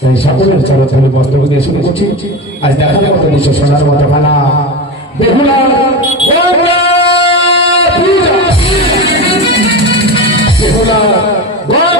তাই সকলের চরচরে বস্ত্র দিয়ে শুরু করছি আজ দেখার মতো দৃশ্য সোনার মতো ভালা বেহুলা বেহুলা বেহুলা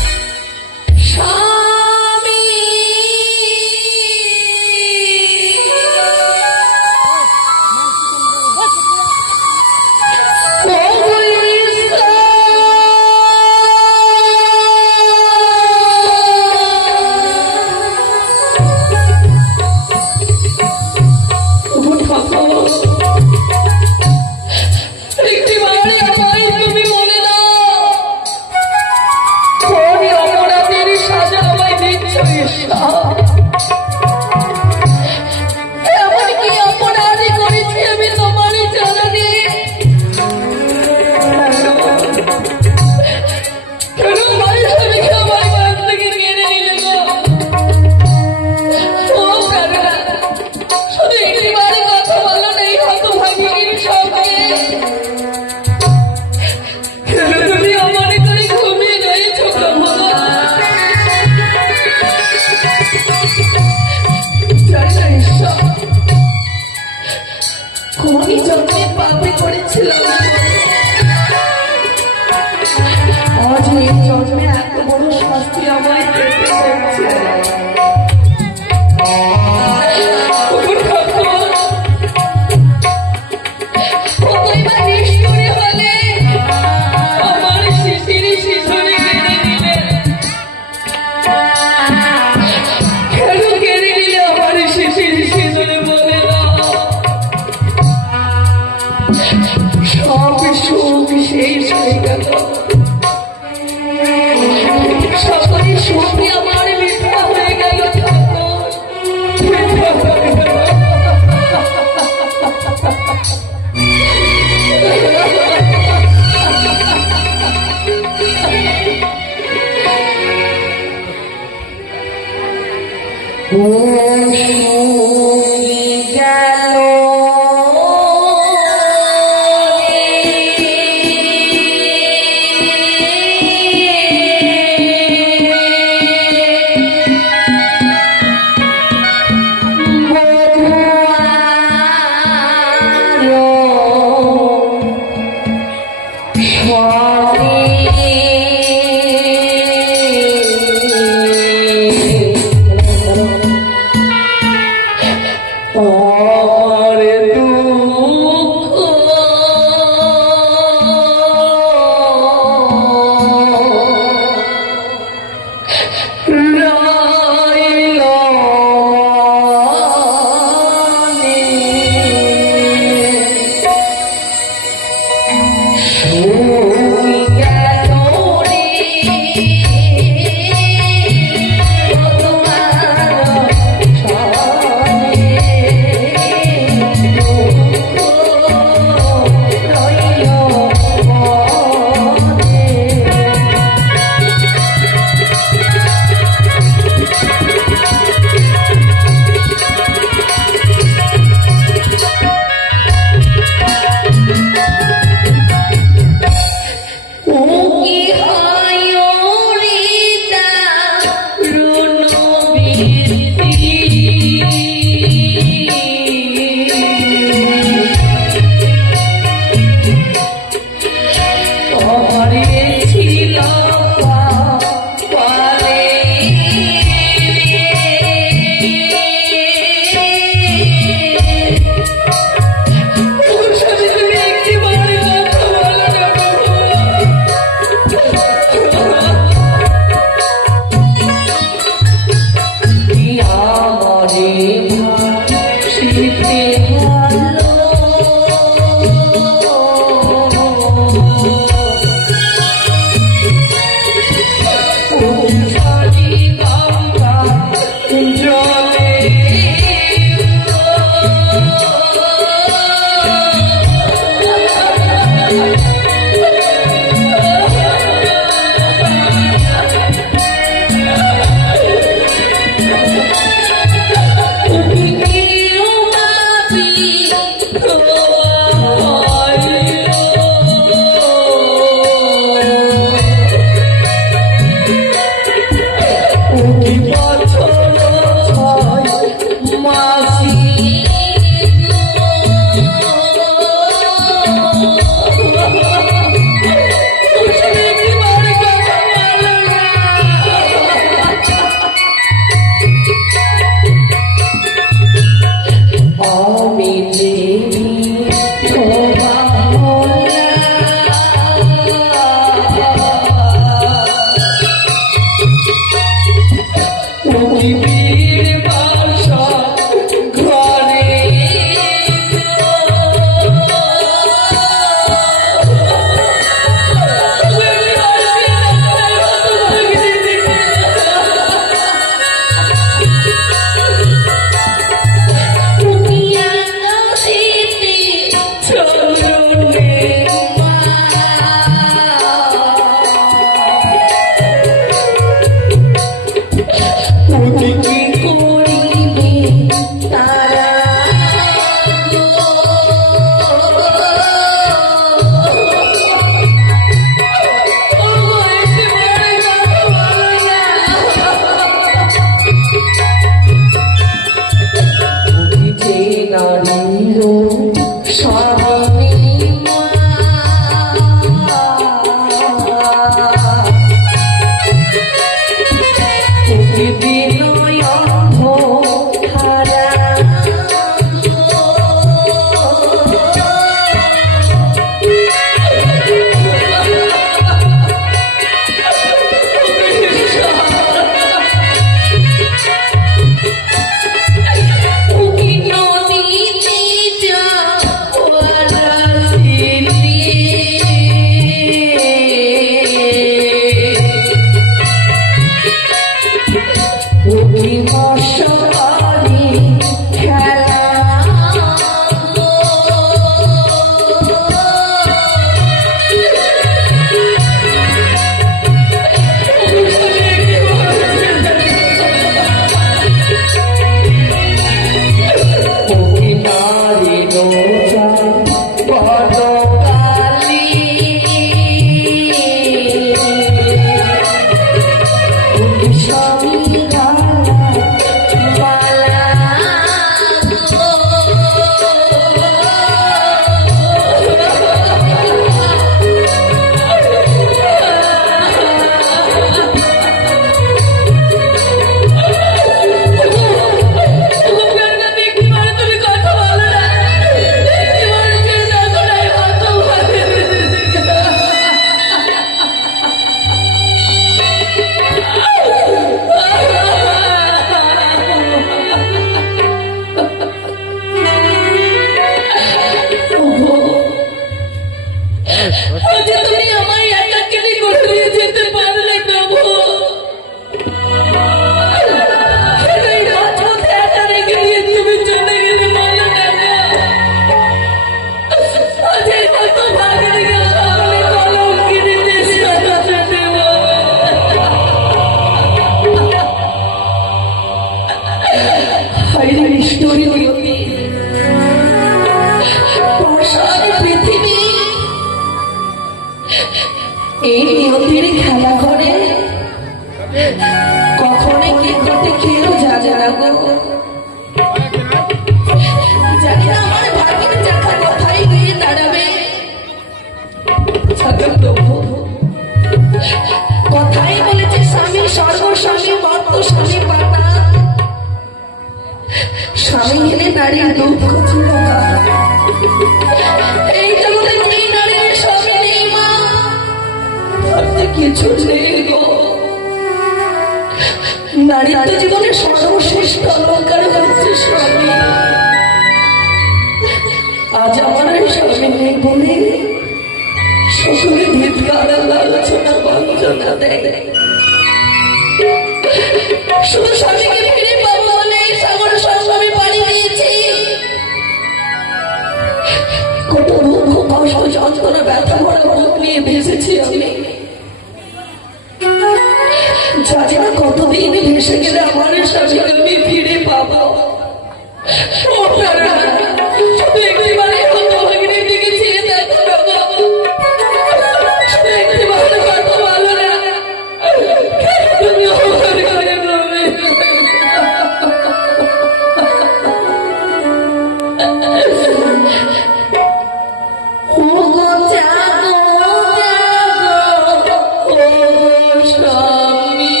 Swami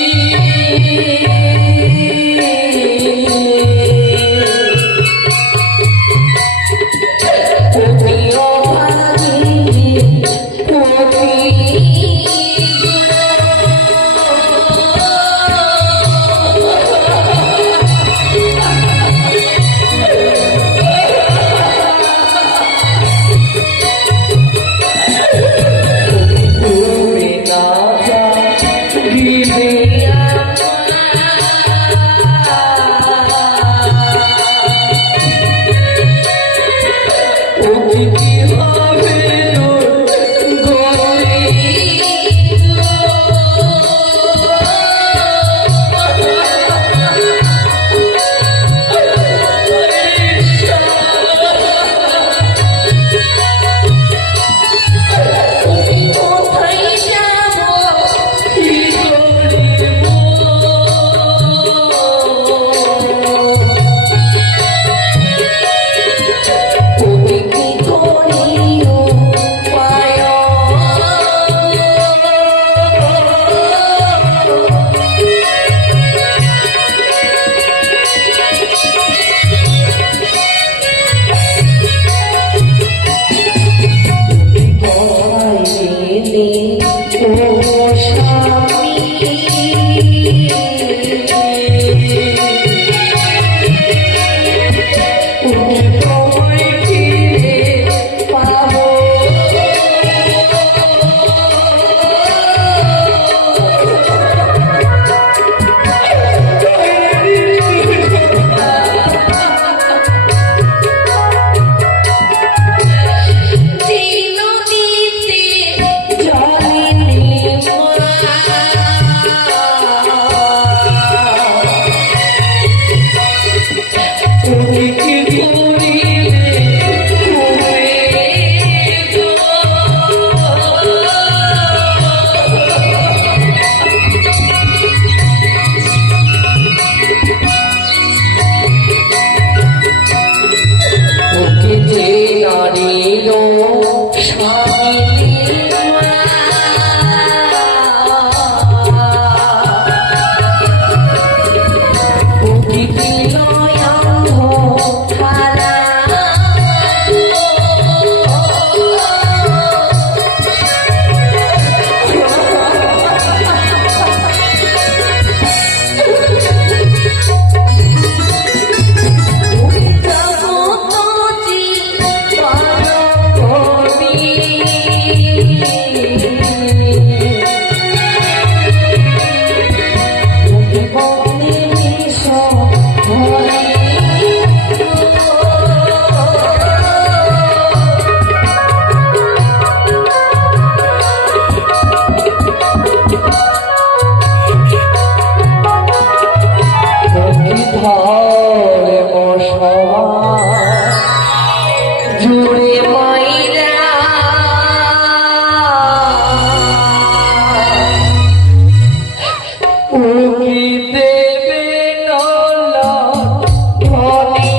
ঘরে বসবাস জুড়ে মাইরা উকি দেবে নলা ধনী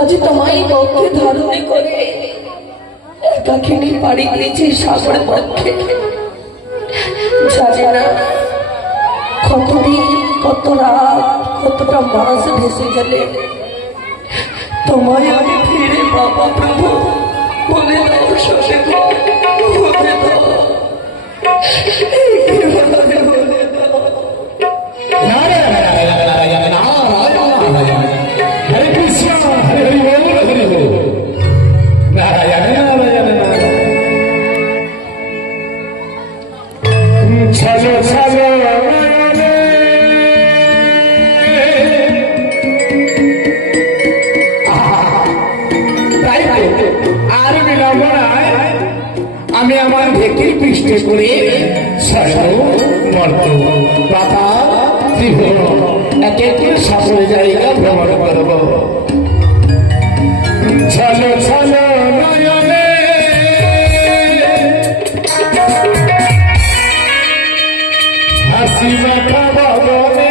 আজ তোমায় পক্ষে ধারণে করে একাকিনী পাড়ি দিয়েছি সাগর পক্ষে জানে না কতদিন কত রাত কতটা মাস ভেসে গেলে তোমায় আমি ফিরে বাবা প্রভু বলে দাও শশে বলে দাও বলে দাও হরে কৃষ্ণ হরে হরি বল হরি বল নারায়ণ নারায়ণ চলো চলো আর বিলম্ব নয় আমি আমার ঢেকির পৃষ্ঠে করে সরল মর্ত পাতা ত্রিভুবন এক এক করে সাপড়ে জায়গা ভ্রমণ করব চলো চলো নয়নে হাসি মাথা বদনে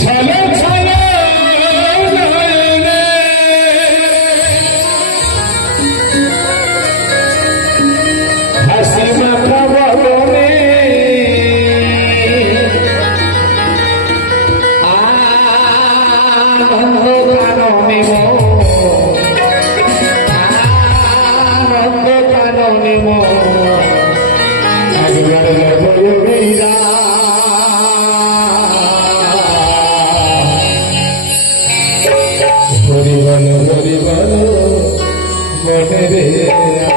চলো চলো নয়নে হাসি মাথা বদনে আনন্দ কাননে আনন্দ কাননে বীরা হরি বল মনে রে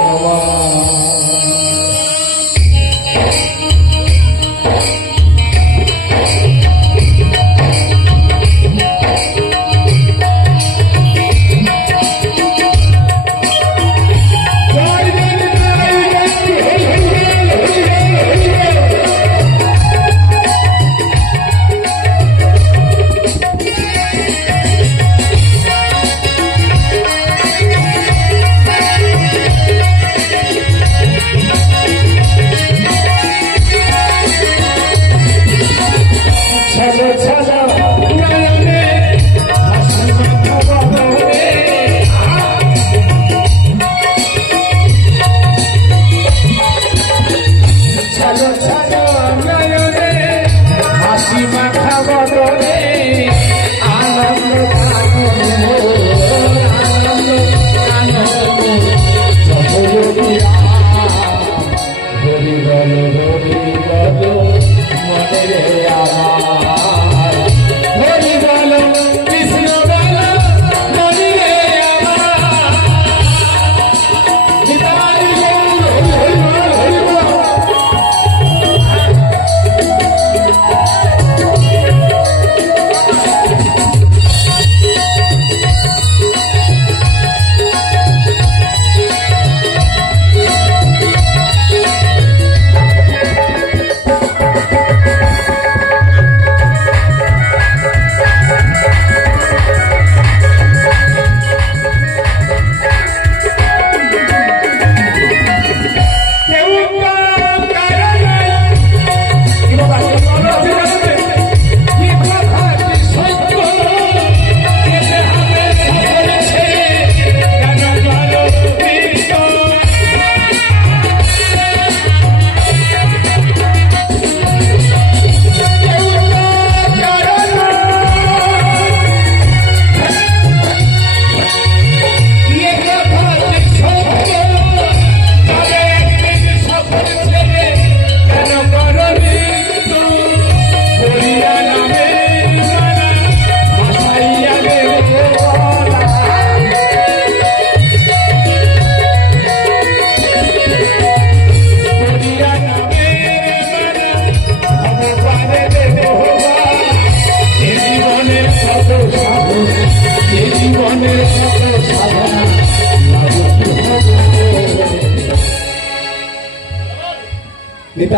আমার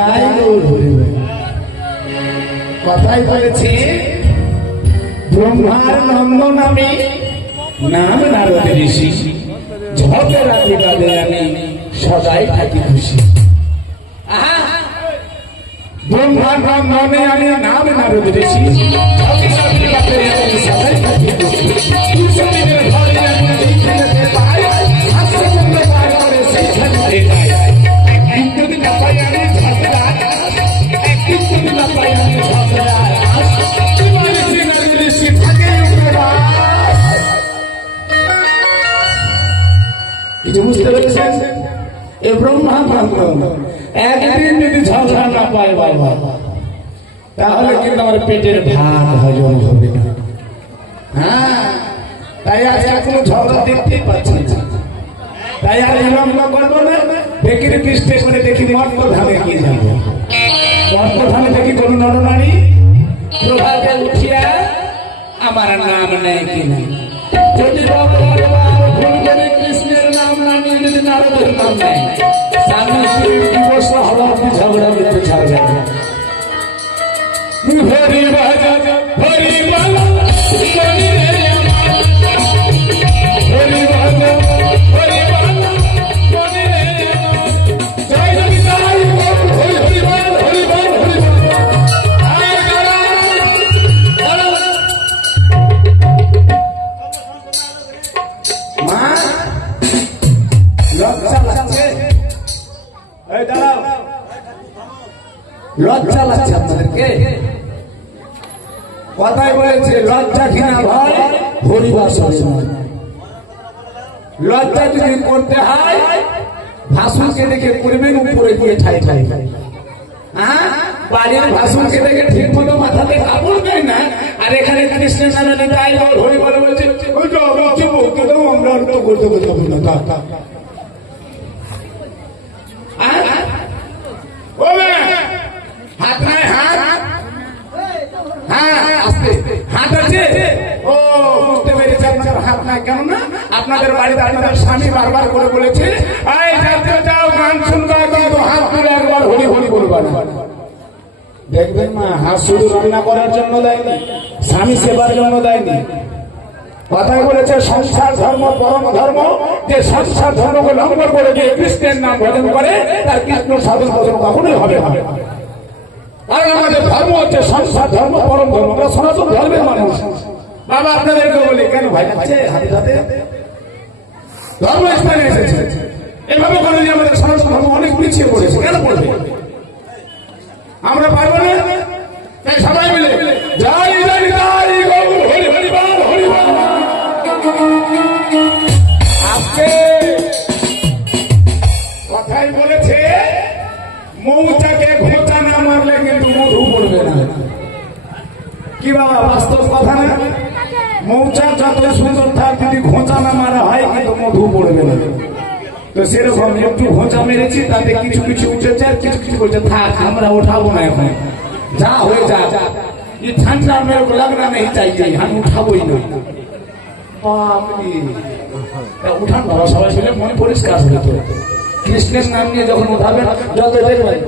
নিতাই গৌর হরি বল। কথাই বলেছে ব্রহ্মার নন্দন আমি নাম নারদ ঋষি, ঝকে রাতে কাঁদে আমি সদাই থাকি খুশি। ব্রহ্মার নন্দনে আমি নাম নারদ ঋষি, ঝকে রাতে কাঁদে আমি সদাই থাকি খুশি। যদি না পাই আমি ঝগড়ার একদিন যদি না পাই আমি ঝগড়ার কিছু বুঝতে পেরেছেন? এ ব্রহ্মা ব্রাহ্মণ একদিন যদি ঝগড়া না পায় বাবা, তাহলে কিন্তু আমার পেটের ভাত হজম হবে না। হ্যাঁ, তাই আজ কোনো ঝগড়া দেখতেই পাচ্ছি না। তাই আর বিলম্ব করবো না, দেখি পৃষ্ঠে করে দেখি মর্ত ধামে গিয়ে যাবো। মর্ত ধামে দেখি কোন নরনারী প্রভাতে উঠিয়া আমার নাম নেয় কিনা। যদি ভুল করে কৃষ্ণের নাম না নিয়ে যদি নারদের নাম নেয়, স্বামী স্ত্রী দিবস হওয়া অব্দি ঝগড়া করতে ছাড়বে না। হরি বাজা হরি বাজা হরি বাজা হরি বাজা জয় জয় জয় হরি হরি বল হরি বল হরি বল। মা লজ্জা লাগছে, এই দাঁড়াও, লজ্জা লাগছে আপনাদেরকে? কথাই বলেছে লজ্জা ঘৃণা ভয় হরিবাস। লজ্জা যদি করতে হয় ভাষণকে দেখে করবেন উপরে দিয়ে ঠাই ঠাই। হ্যাঁ, বাড়ির ভাষণকে দেখে ঠিক মতো মাথাতে কাপড় দেয় না, আর এখানে কৃষ্ণের নামে নিতাই গৌর হরি বল বলছে আমরা করতে বলতে না। হাত নাই হাত, হ্যাঁ আসতে হাত আছে। ও বুঝতে পেরেছি আপনার হাত নাই। কেন না আপনাদের বাড়িতে আপনাদের স্বামী বারবার করে বলেছে যাও গান শুনবা কিন্তু হাত তুলে একবার হরি হরি বলবা না। দেখবেন মা, হাত শুধু রান্না করার জন্য দেয়নি, স্বামী সেবার জন্য দেয়নি। কথাই বলেছে সংসার ধর্ম পরম ধর্ম, যে সংসার ধর্মকে লঙ্ঘন করে যে কৃষ্ণের নাম ভজন করে তার কৃষ্ণ সাধন ভজন কখনোই হবে না। আর আমাদের ধর্ম হচ্ছে সংসার ধর্ম পরম ধর্ম, আমরা সনাতন ধর্মের মানুষ। বাবা আপনাদেরকে বলি কেন ভাই আছে হাতে হাতে ধর্মস্থানে এসেছে, এভাবে করে যে আমাদের সনাতন ধর্ম অনেক পিছিয়ে পড়েছে। কেন পড়বে? আমরা পারবো না? তাই সবাই মিলে জয় জয় জয় গৌর হরি হরি বল হরি বল। আজকে কথাই বলেছে মৌচাকে ঘোঁচা না মারলে কিন্তু মধু পড়বে না। কি বাবা বাস্তব কথা না? মৌচাক যত সুন্দর থাক, যদি ঘোঁচা না মারা হয় কিন্তু মধু পড়বে না। তো সেরকম একটু ঘোঁচা মেরেছি, তাতে কিছু কিছু উঠেছে আর কিছু কিছু বলছে থাক আমরা ওঠাবো না, এখন যা হয়ে যা। ঠান্ডা মেরে লাগনা নেই চাইছে, আমি উঠাবোই না। উঠান বাবা, সবাই মিলে মনে পরিষ্কার হয়ে তো কৃষ্ণের নাম নিয়ে যখন উঠাবেন যত দেখবেন।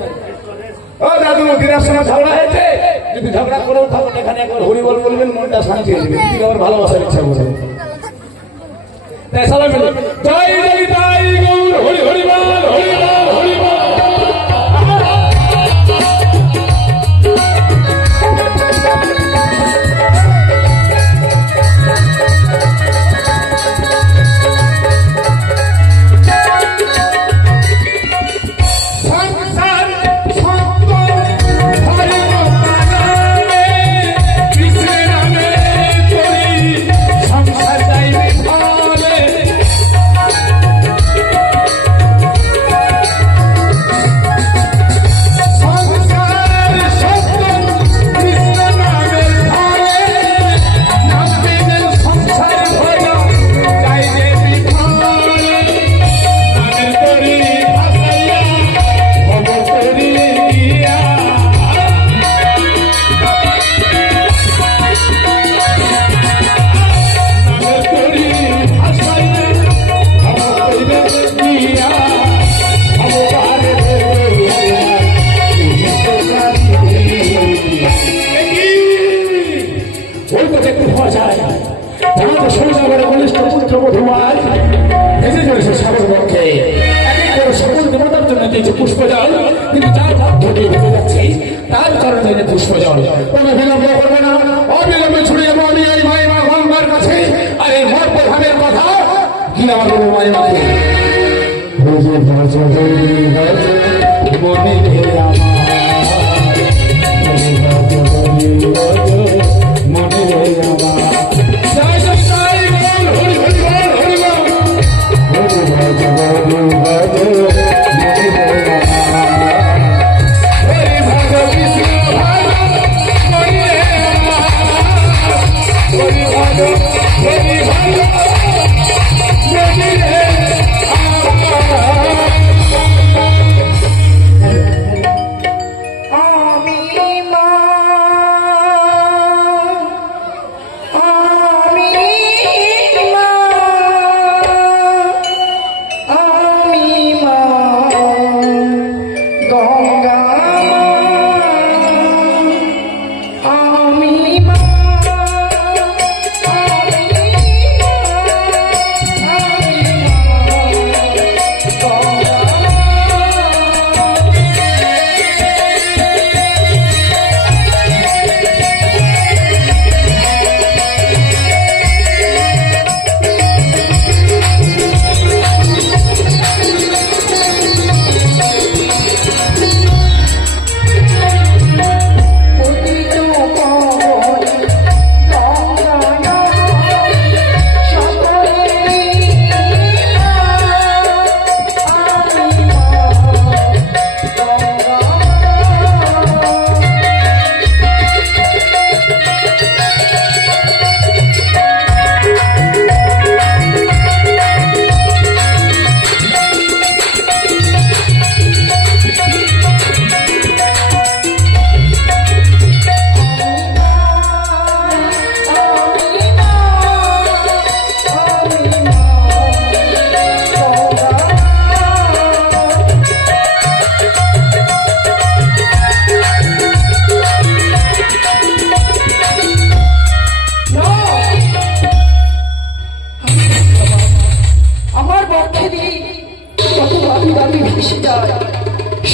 ও দাদু দিনের সময় ঝগড়া হয়েছে, যদি ঝগড়া করে উঠাবেন এখানে একবার হরি বল বলবেন, মনটা শান্তি হয়ে যাবে, ঠিক আবার ভালোবাসার ইচ্ছা করবে। তাই সবাই মিলে জয় জয় জয় গৌর হরি হরি বল হরি বল হরি বল। আমার সৌজাগরে কনিষ্ঠ পুত্র বধূয়াজ এসে চলেছে সাগর পক্ষে এক এক করে সকল দেবতার জন্য দিয়েছে পুষ্প জল, কিন্তু যার ভাগ্য দিয়ে উঠে যাচ্ছে তার কারণে পুষ্প জল। কোনো বিলম্ব করবে না, অবিলম্বে ছুটে যাবো আমি এই মায়ের গঙ্গার কাছে। আর এই মর প্রধানের কথা কি আমার বলবো মায়ের মাকে মনে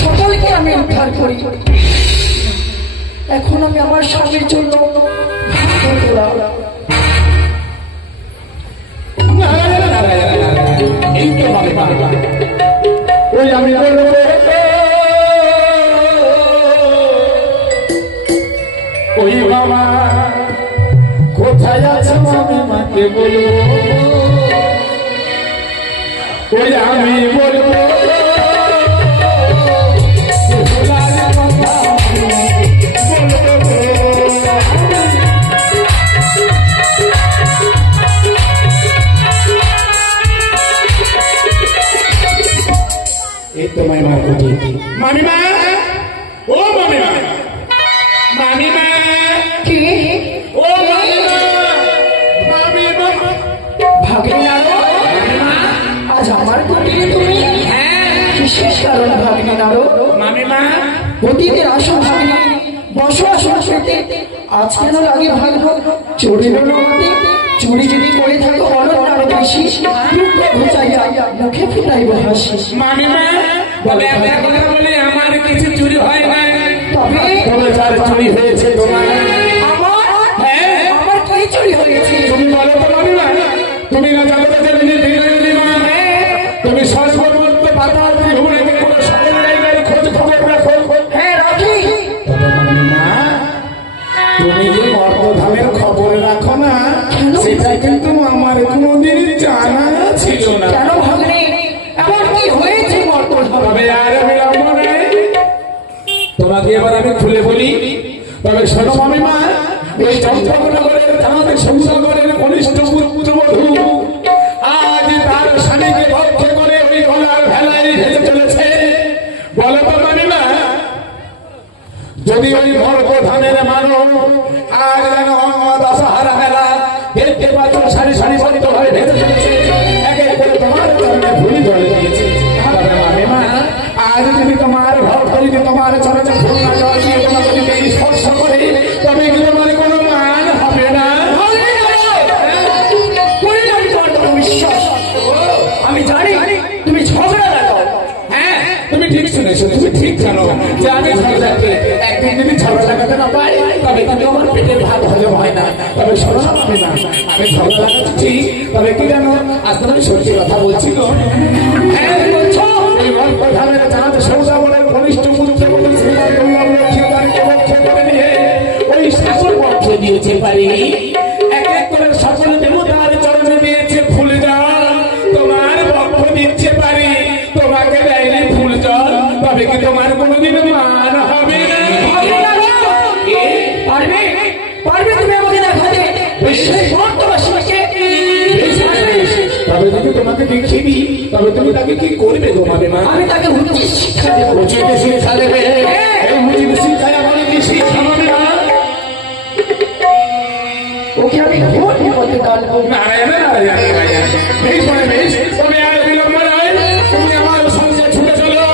সকলকে আমি উদ্ধার করি। এখন আমি আমার স্বামীর জন্য এই তো ওই আমি ওই বাবা কোথায় আছে আমি মাকে বলবো, ওই আমি বলবো মামিমা, ও মামিমা, মামিমা কি ও মামিমা, মামিমা ভাগিনা, আজ আমার কুটিরে তুমি বিশেষ কারণ ভাগিনা মামিমা অতীতের আসন ভাগিনা বসো আসন পেতে আজ কেন লাগে ভাগ্য চড়িল নদী চুরি যদি করে থাকো বলো আরো বেশি দুঃখ ঘুচাইয়া মুখে ফুটাইব হাসি। মামিমা বলে একটা কথা বলে আমার কিছু চুরি হয় না, তবে যার চুরি হয়েছে তোমার। আমার হ্যাঁ আমার কি চুরি হয়েছে তুমি বলো তো মামিমা, তুমি না জানতে চাইলে তুমি সর্বমন্ত পাতা ত্রিভুবনে কোনো সকল জায়গায় খোঁজ খবর রাখো। হ্যাঁ রাখি, তবে মামিমা তুমি যে মর্তধামের খবর রাখো না সেটা কিন্তু আমার কোনোদিন জানা ছিল না। কেন ভাগ্নে এমন কি হয়েছে মর্তধামে? তবে আর বিলম্ব নেই, তোমাকে এবার আমি খুলে বলি। তবে শোনো মামিমা, এই চম্পকনগরের আমাদের সংসাগরের কনিষ্ঠ পুত্রবধূ আজ তার স্বামীকে ভক্ত করে ওই গলার ভেলায় ভেসে চলেছে। বলো তো মামিমা, যদি ওই মর্তধামের মানুষ আর যেন দশহারা মেলা দেখতে পাচ্ছ সারি সারি বলিত হয়ে ভেসে চলেছে, একে করে তোমার কারণে ভুলি জলে দিয়েছে। তবে মামিমা, আজ যদি তোমার ভক্ত যদি তোমার চরণে ফুল না জল দিয়ে তোমাকে যদি স্পর্শ করে তবে কি তোমার কোনো মান হবে না? শুনেছো তুমি ঠিক জানো যে আমি ঝগড়াকে একদিন যদি ঝগড়া লাগাতে না পাই তবে কিন্তু আমার পেটের ভাত হজম হয় না। তবে শোনো হবে না, আমি ঝগড়া লাগাচ্ছি ঠিক, তবে কি জানো আজ তুমি সত্যি কথা বলছি তো। হ্যাঁ বলছো, এই প্রধানের চাঁদ সৌদাগরের ঘনিষ্ঠ পুত্র করে নিয়ে ওই শাসন পক্ষ দিয়েছে পারি, এক এক করে সকল দেবতার চরণে দিয়েছে ফুল জল, তোমার পক্ষ দিচ্ছে পারি, তোমাকে দেয়নি ফুল জল, তবে কি তোমার কোনোদিন মান হবে না? পারবে পারবে তুমি আমাকে দেখাতে সেই মর্তবাসীকে? তবে যদি তোমাকে দেখিনি তবে তুমি তাকে কি করবে তোমাকে মা? আমি তাকে উচিত শিক্ষা দেবো। উচিত শিক্ষা দেবে? এই উচিত শিক্ষায় আমাকে কি শিক্ষা হবে না? ওকে আমি ভোট করতে পারবো না। নারায়ণ নারায়ণ নারায়ণ, বেশ বলে বেশ, তবে আর বিলম্ব নয়, তুমি আমার সঙ্গে ছুটে চলো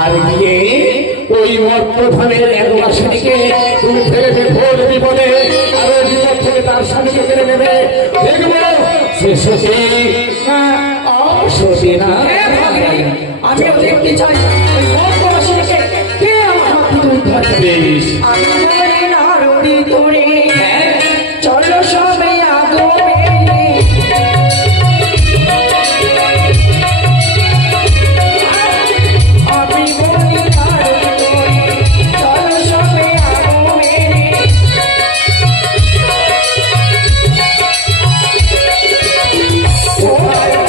আর গিয়ে ওই মর্তধামের এক বাসিনীকে তুমি ফেলে ভোর বিপদে আর ওই বিপদ থেকে তার স্বামীকে কেড়ে নেবে। দেখবো সে সতী না অসতী না। আমি দেখতে চাই ওই মর্তবাসীকে কে আমার হাতে তুলে ধরবে। বেশ, আমি বলি না রবি তোরে চলো সবে আগমে, আমি বলি না রবি তোরে চলো সবে আগমে,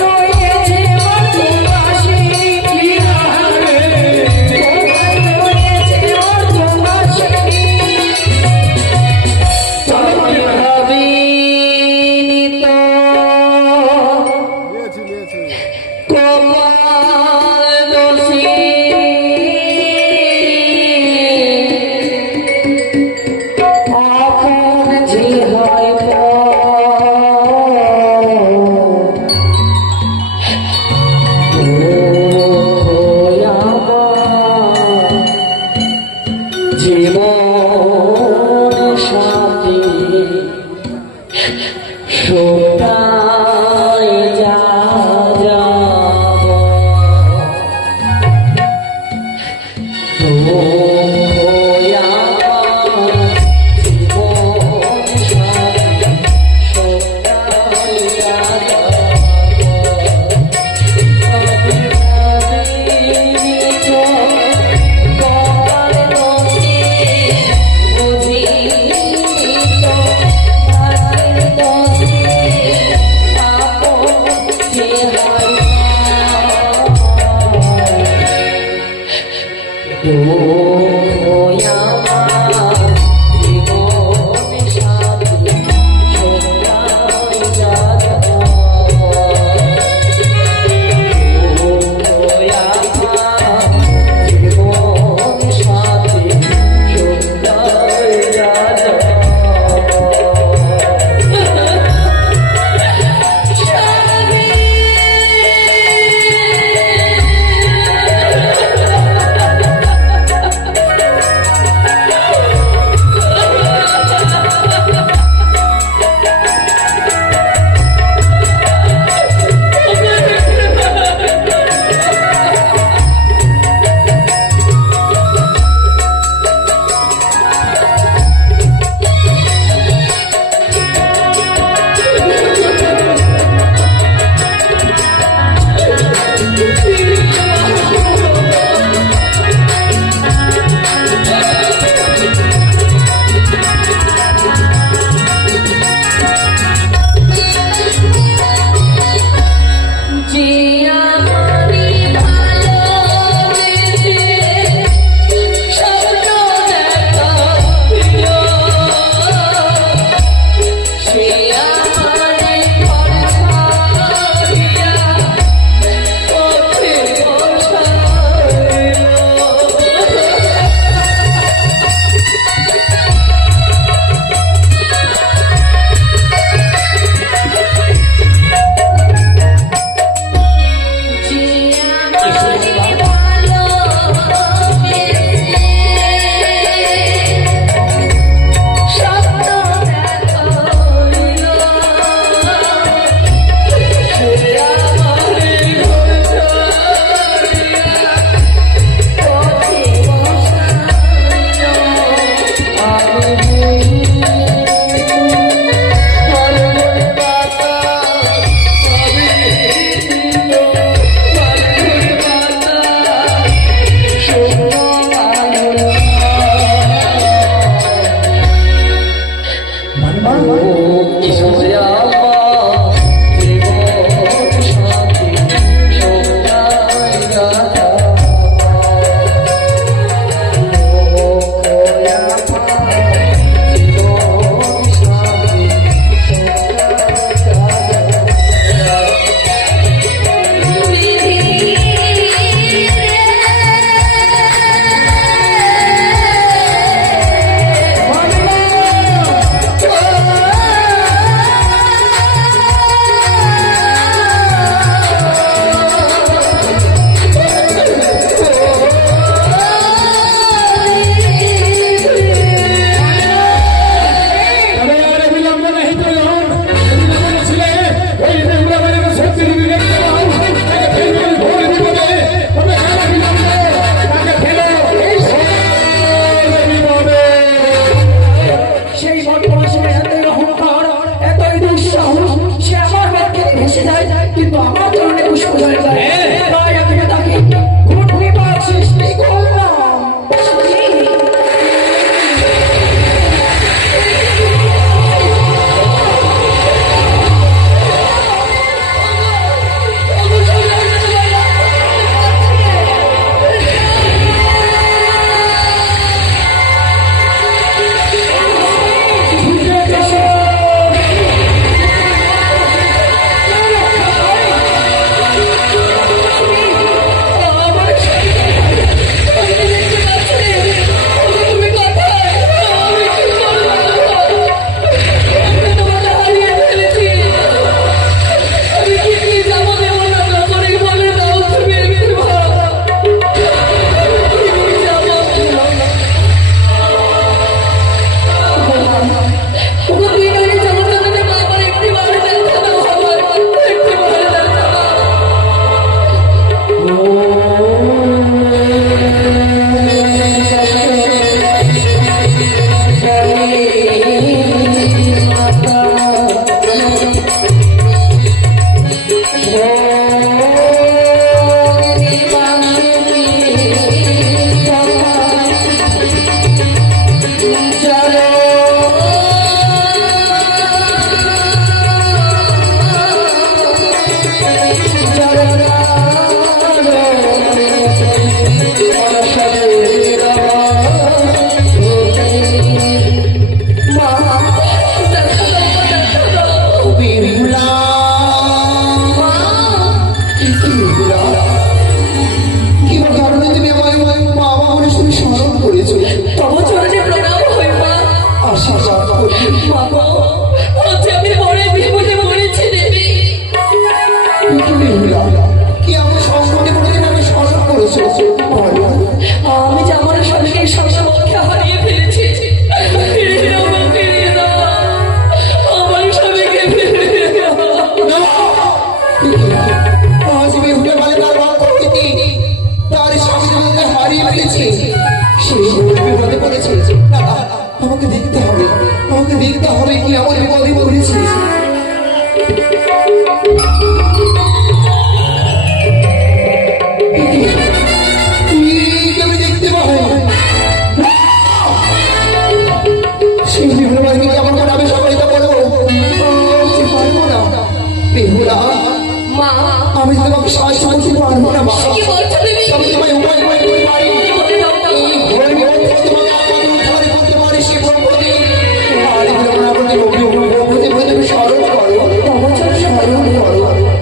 রয়েছে মর্তবাসী কি হারে আমি যে আমার স্বামীকে সবসময় হারিয়ে ফেলেছি, আমার স্বামীকে আজ আমি উঠে বলে তার প্রকৃতি তার স্বামীকে হারিয়ে ফেলেছি, সেই বিপদে পড়েছে। আমাকে দেখতে হবে, আমাকে দেখতে হবে কি আমার বিপদে পড়েছে। আমি দেখতে পাবো সেই বিভ্রমাকে কেমন করে আমি সকালিতা করবো, পারবো না। বেহুলা, আমি তোমাকে সাহায্য করতে পারবো না। সবসময় উপায় উপায় করতে পারি, এই ঘরের মধ্যে তোমাকে আমাকে উদ্ধার করতে পারি। সে প্রকৃতি আর বিভ্রমা প্রতি স্মরণ করো, স্মরণ করো।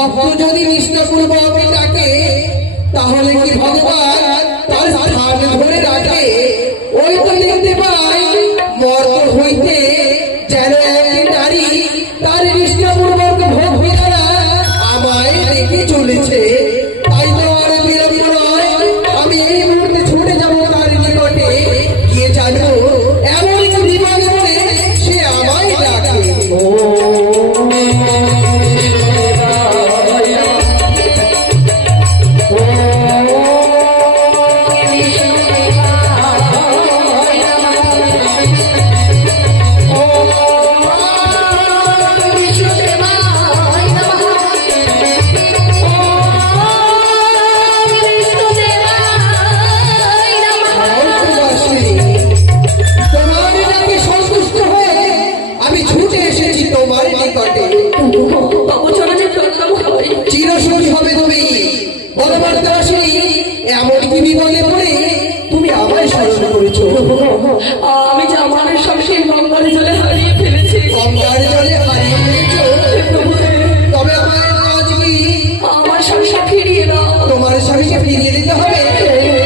ভক্ত যদি নিষ্ঠাপূর্বক ডাকে তাহলে কি ভগবান তার স্থান ধরে রাখে? ওই তো দেখতে পাই মর্ত হইতে যেন এক নারী তার নিষ্ঠাপূর্বক ভক্তি দ্বারা আমায় রেখে চলেছে। তাই তো আর বিলম্ব নয়, আমি এই মুহূর্তে ছুটে যাবো তার নিকটে, গিয়ে জানবো এমন কি বিপদ করে সে আমায় ডাকে। আমি যে আমার সবসময় গঙ্গার জলে হারিয়ে ফেলেছি। গঙ্গার জলে হারিয়ে ফেলেছো? তবে আমার স্বামীকে ফিরিয়ে দাও। তোমার স্বামীকে ফিরিয়ে দিতে হবে?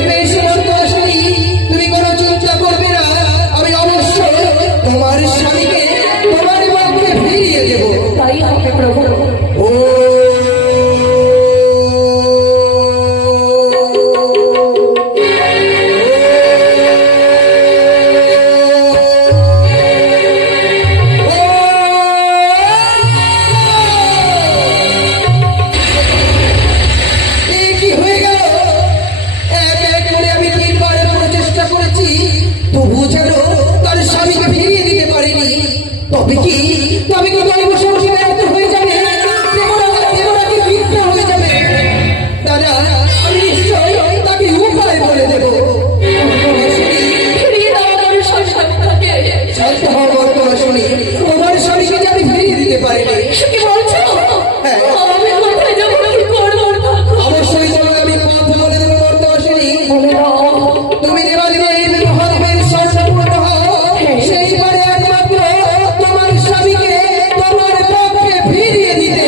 বেশ আসেনি, তুমি কোনো চিন্তা করবে না, আমি অবশ্যই তোমার স্বামীকে তোমার পক্ষে ফিরিয়ে দেবো। তাই হবে প্রভু। ও তবে কি গরিব সঙ্গী ব্যর্থ হয়ে যাবে, দেবরা কি মিথ্যা হয়ে যাবে? দাদা, আমি নিশ্চয় তাকে উপায় বলে দেবো। শান্ত হও মর্ত আসনি, তোমার স্বামীকে যে আমি ফিরিয়ে দিতে পারিনি। হ্যাঁ, অবশ্যই তোমাকে আমি পথ বলে দেবো মর্ত আসনি। তুমি দেবাদেবের মহাদেবের স্বর্ণপূর্ণ হও, সেইবারে একমাত্র তোমার স্বামীকে তোমার পক্ষে ফিরিয়ে দিতে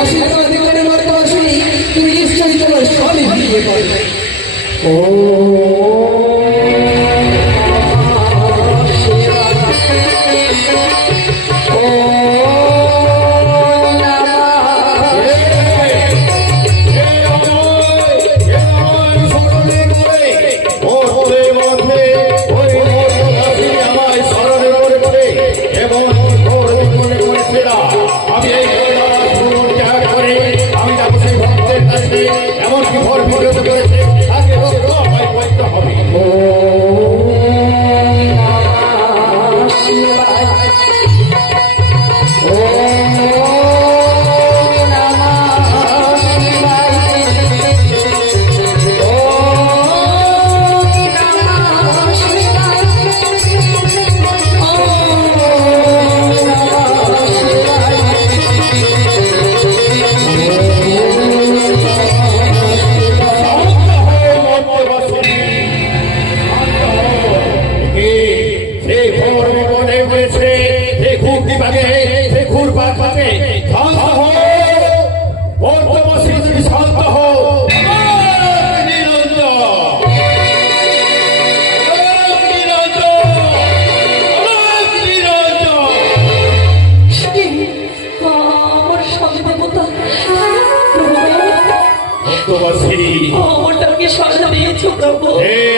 আশীর্বাদ করে মর্ত আসনি। তুমি নিশ্চয়ই তোমার স্বামী ফিরিয়ে পাবে। এমনকি ভর বিরত করেছে তাকে করতে হবে।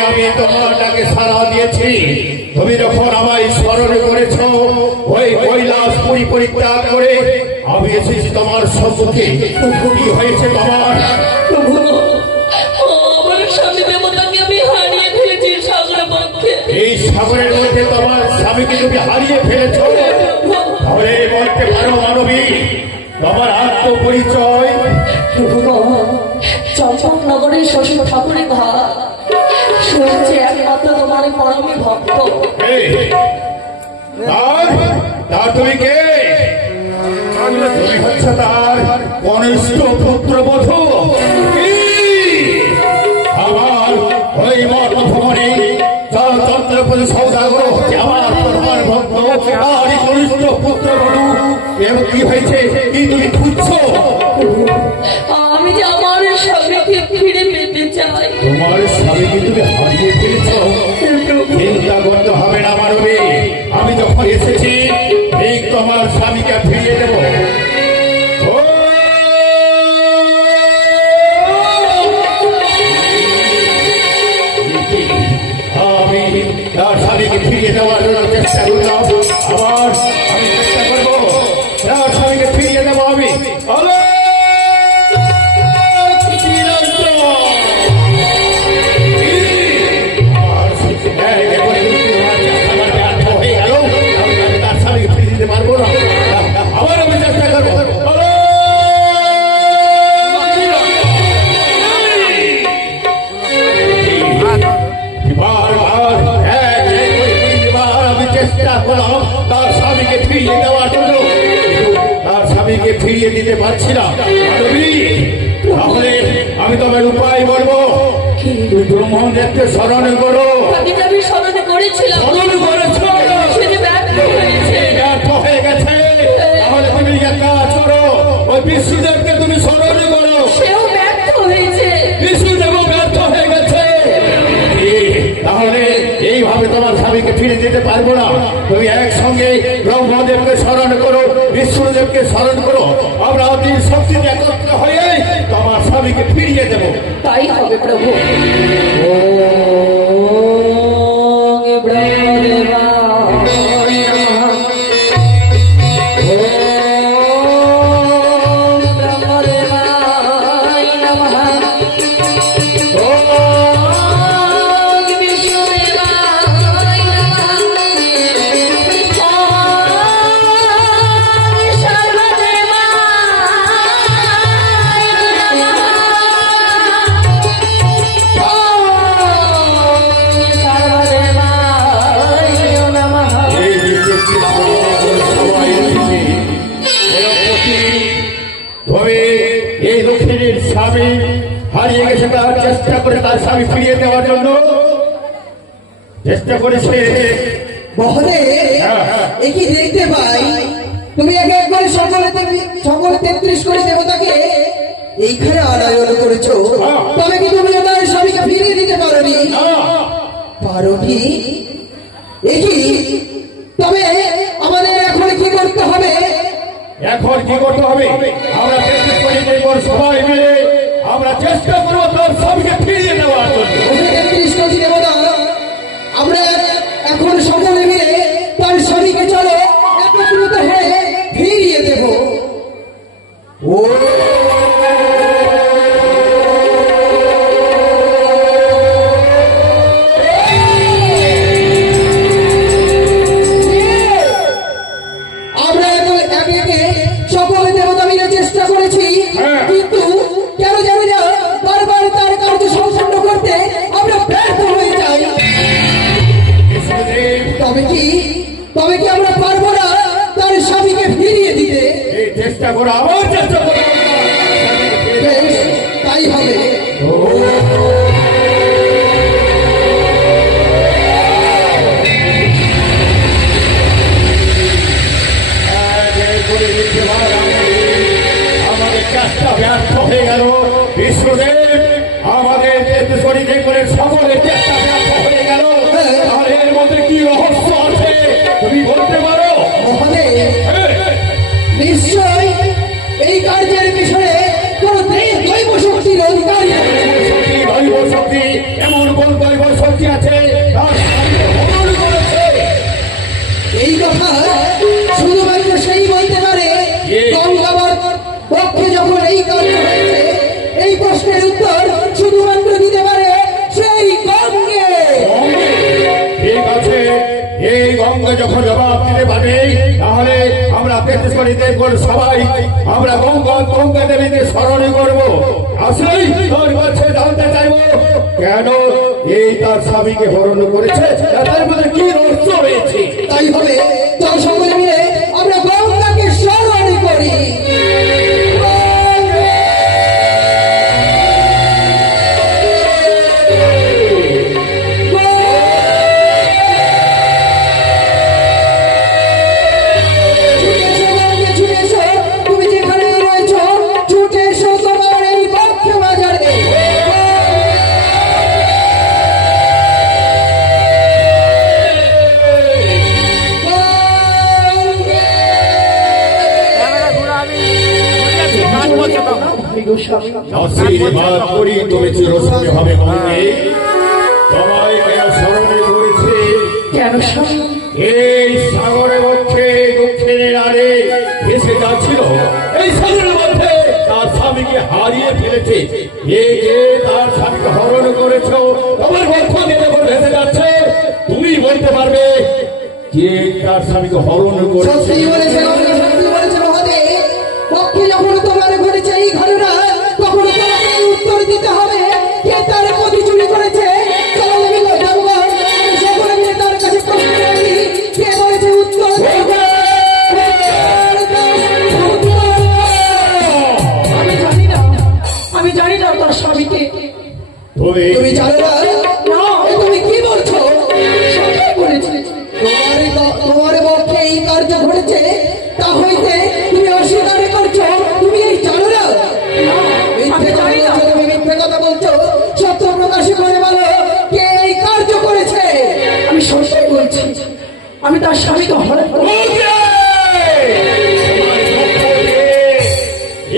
আমি তোমারটাকে সারা দিয়েছি। তুমি যখন আমায় স্মরণ করেছ, ওই কৈলাসপুরী পরিত্যাগ করে আমি এসেছি তোমার সম্মুখে। কি হয়েছে তোমার? এই সাগরের মধ্যে তোমার স্বামীকে তুমি হারিয়ে ফেলেছ। তাহলে বলতে পারো মানবী তোমার আত্মপরিচয়? চম্পকনগরের শ্বশুর ঠাকুরের ঘর শুনেছি একমাত্র তোমার পরমে ভক্ত। তুমি কে? তুমি হচ্ছে তার কনিষ্ঠ পুত্রবধূ। আমার ওই মঠ ভবনে চন্দ্রপতি সৌদাগর হচ্ছে আমার প্রধান ভক্ত, আর কনিষ্ঠ পুত্র বধূ এমন কি হয়েছে কি তুমি খুঁজছো? আমি যে আমার স্বামীকে ফিরে পেতে চাই। তোমার স্বামীকে তুমি হারিয়ে ফেলেছো? চিন্তা করতে হবে না মানবী, আমি যখন এসেছি এই তোমার স্বামীকে ফিরিয়ে দেবো। আমি তার স্বামীকে ফিরিয়ে দেওয়ার জন্য চেষ্টা করলাম, আবার আমি চেষ্টা করবো তার স্বামীকে ফিরিয়ে দেবো। আমি তার স্বামীকে ফিরিয়ে দিতে পারবো না, আবার আমি চেষ্টা করবো। তার স্বামীকে ফিরিয়ে দেওয়ার জন্য তার স্বামীকে ফিরিয়ে দিতে পারছি না। তাহলে আমি তোমার উপায় বলবো, তুমি ব্রহ্মদেবকে স্মরণ করো। আমি স্মরণ করেছিলাম, স্মরণ করেছো, ব্যর্থ হয়েছে। ব্যর্থ হয়ে গেছে। তাহলে তুমি এক কাজ করো, ওই বিষ্ণুদেবকে তুমি স্মরণ করো। সেও ব্যর্থ হয়েছে, বিষ্ণুদেবও ব্যর্থ হয়ে গেছে। তাহলে এইভাবে তোমার স্বামীকে ফিরে দিতে পারবো না। তুমি একসঙ্গে ব্রহ্মদেবকে স্মরণ করো, বিষ্ণুদেবকে স্মরণ করো, আমরা অতি শক্তিতে একত্র হয়ে তোমার স্বামীকে ফিরিয়ে দেবো। তাই হবে প্রভু। স্বামী হারিয়ে গেছে, তার চেষ্টা করে তার স্বামী ফিরিয়ে দেওয়ার জন্য চেষ্টা করেছে। মহোদয়, একই দেখতে পাই তুমি একে এক করে সকলে 33 করে দেবতাকে এইখানে আনায়ন করেছো, তবে কি তুমি তার স্বামীকে ফিরিয়ে দিতে পারোনি? পারোনি? একই তবে আমাদের এখন কি করতে হবে? এখন কি করতে হবে? আমরা চেষ্টা করি সবাই মিলে আমরা চেষ্টা করবো তার স্বামীকে ফিরিয়ে দেওয়ার জন্য। 33 কোটি দেবতা আমরা এখন সকলে মিলে তার স্বামীকে চলো একত্রিত হয়ে ফিরিয়ে দেব। ও আমরা একে একে সকলে দেবতা মিলে চেষ্টা করেছি, কিন্তু কেন জানি না বারবার তার কার্য সম্পন্ন করতে আমরা ব্যর্থ হয়ে যাই। তবে কি আমরা পারবো না তার স্বামীকে ফিরিয়ে দিতে? চেষ্টা করো, আবার চেষ্টা করো, তাই হবে। আমাদের চেষ্টা ব্যর্থ হয়ে গেল। বিষ্ণুদেব আমাদের সকলের চেষ্টা ব্যর্থ হয়ে গেল। তাহলে এর মধ্যে কি রহস্য আছে তুমি বলতে পারো? নিশ্চয় এই কার্যের পিছনে কোন দৈব শক্তির অধিকারী দৈব শক্তি, এমন কোন দৈব শক্তি আছে তার স্বামীকে হরণ করেছে? এই কথা শুধুমাত্র সেই বলতে পারে। গঙ্গাবার পক্ষে যখন এই কার্য হয়েছে, এই প্রশ্নের উত্তর শুধুমাত্র দিতে পারে সেই গঙ্গে। ঠিক আছে, এই গঙ্গা যখন জবাব দিতে পারে, তাহলে আমরা 33 কোটি দেবগণ সবাই আমরা গঙ্গা দেবীকে স্মরণ করবো। আসলেই তোর কাছে জানতে চাইবো কেন এই তার স্বামীকে হরণ করেছে, তার মধ্যে কি রহস্য রয়েছে। তাই হবে চল সকলে মিলে আমরা গঙ্গাকে স্মরণ করি। আশীর্বাদ করি তুমি চিরস্থায়ী হবে মনে তোমায় কেন স্মরণে করেছে কেন স্বামী? এই সাগরের মধ্যে দক্ষিণের আরে ভেসে যাচ্ছিল এই সাগরের মধ্যে তার স্বামীকে হারিয়ে ফেলেছে এই যে তার স্বামীকে হরণ করেছ তোমার বক্ষ দিতে ভেসে যাচ্ছে তুমি বলতে পারবে যে তার স্বামীকে হরণ করেছে? সত্যি বলেছে মহাদেব। পক্ষে যখন তোমার ঘটেছে এই ঘটনা তখন তোমাকে উত্তর দিতে হবে কে তার প্রতি চুরি করেছে। চলো আমি ভগবান সকলে মিলে তার কাছে প্রশ্ন রাখি কে বলেছে উত্তর আমি জানি না তার স্বামীকে। তুমি জানো না? এ তুমি কি বলছো? সত্যি বলেছে। তোমার পক্ষে এই কার্য ঘটেছে তা হইতে তুমি অস্বীকার করছো তুমি এই জানো না? আমি জানি না। তুমি মিথ্যে কথা বলছো সত্য প্রকাশ করে বলো কে এই কার্য করেছে। আমি সত্যি বলছি আমি তার স্বামীকে হরণ করি।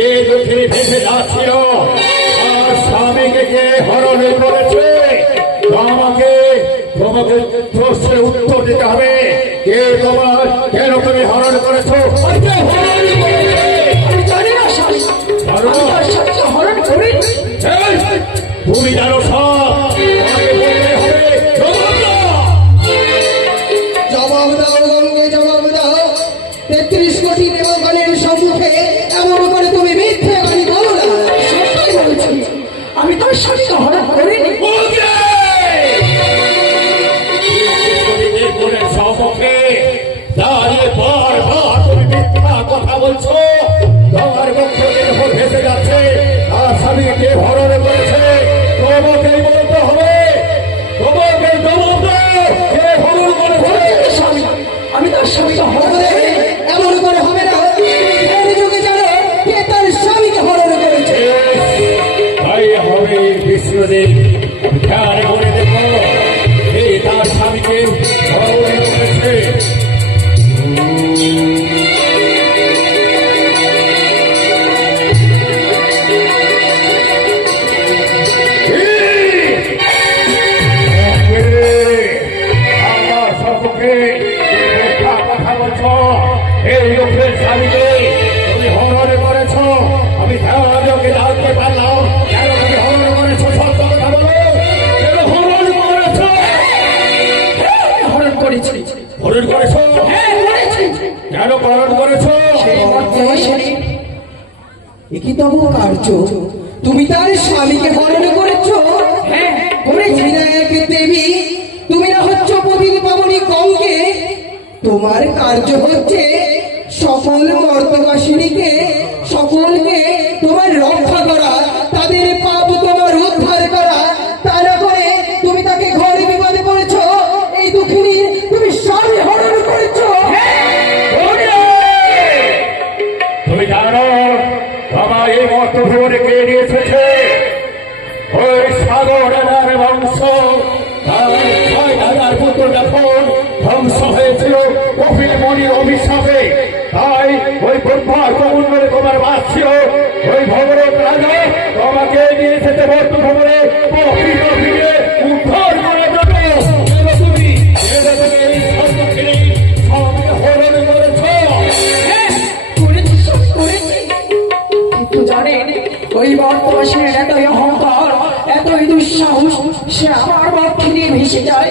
এই দক্ষিণে ভেসে যাচ্ছিল আর স্বামীকে কে হরণ করেছে তোমাকে তোমাকে প্রশ্নের উত্তর দিতে হবে কে তোমার কেন তুমি হরণ করেছো? আমি জানি না স্বামী আমি তার স্বামীকে হরণ করি। তুমি জানো সব তোমাকে বলতে হবে জবাব দাও গঙ্গে জবাব দাও। 33 কোটি দেবগণের সম্মুখে এমন করে তুমি মিথ্যে বাণী বলো না। সত্যি বলছি আমি তার স্বামীকে হরণ করিনি। সম্মুখে দাঁড়িয়ে বারবার তুমি মিথ্যা কথা বলছো তোমার বক্ষ ভেসে যাচ্ছে আর স্বামীকে হরণ করেছে তোমাকেই বলতে হবে তোমাকেই জবাব দাও কে হরণ করেছে? স্বামী আমি তার স্বামীকে হরণ করি। এমন করে হবে না। এর যুগে জানো কে তার স্বামীকে হরণ করেছে। তাই হবে বিষ্ণুদেব ধ্যান করে দেখো এই তার স্বামীকে হরণ করেছে। আমার সম্মুখে মিথ্যা কথা বলছো এই লোকের স্বামীকে তুমি হরণ করেছ আমি ধ্যানকে জানতে পারলাম কেন তুমি হরণ করেছো সত্য কথা বলো কেন হরণ করেছ? হরণ করেছি। হরণ করেছ? কেন হরণ করেছ? কি তব কার্য তুমি তার স্বামীকে হরণ করেছো? হ্যাঁ তুমি না এক দেবী তুমি না হচ্ছ পবিত্র পাবনী গঙ্গে। তোমার কার্য হচ্ছে সকল মর্তবাসিনীকে সকলকে তোমার রক্ষা করা তাদের পাপ তোমার উদ্ধার করা। তা না করে তুমি তাকে ঘরে বিপদে পড়েছ এই দুঃখিনী তুমি স্বামী হরণ করেছো। তুমি জানো তোমার এই মর্তভুবনে কে নিয়ে এসেছে? ওই সাগরের বংশ তার ৬,০০০ পুত্র যখন ধ্বংস হয়েছিল কপিল মণির অভিশাপে তাই ওই ব্রহ্মার কমণ্ডলে তোমার বাস ছিল ওই ভগবত রাজা তোমাকে নিয়ে এসেছে মর্তভুবনে কপিল ফিরে উদ্ধার করার জন্য। তুমি এই সম্মুখীন সবকে হরণ করেছ। করেছি সব করেছি কিন্তু জানেন ওই বর্তমাসের এতই অহংকার এতই দুঃসাহস সে আমার পক্ষে নিয়ে ভেসে যায়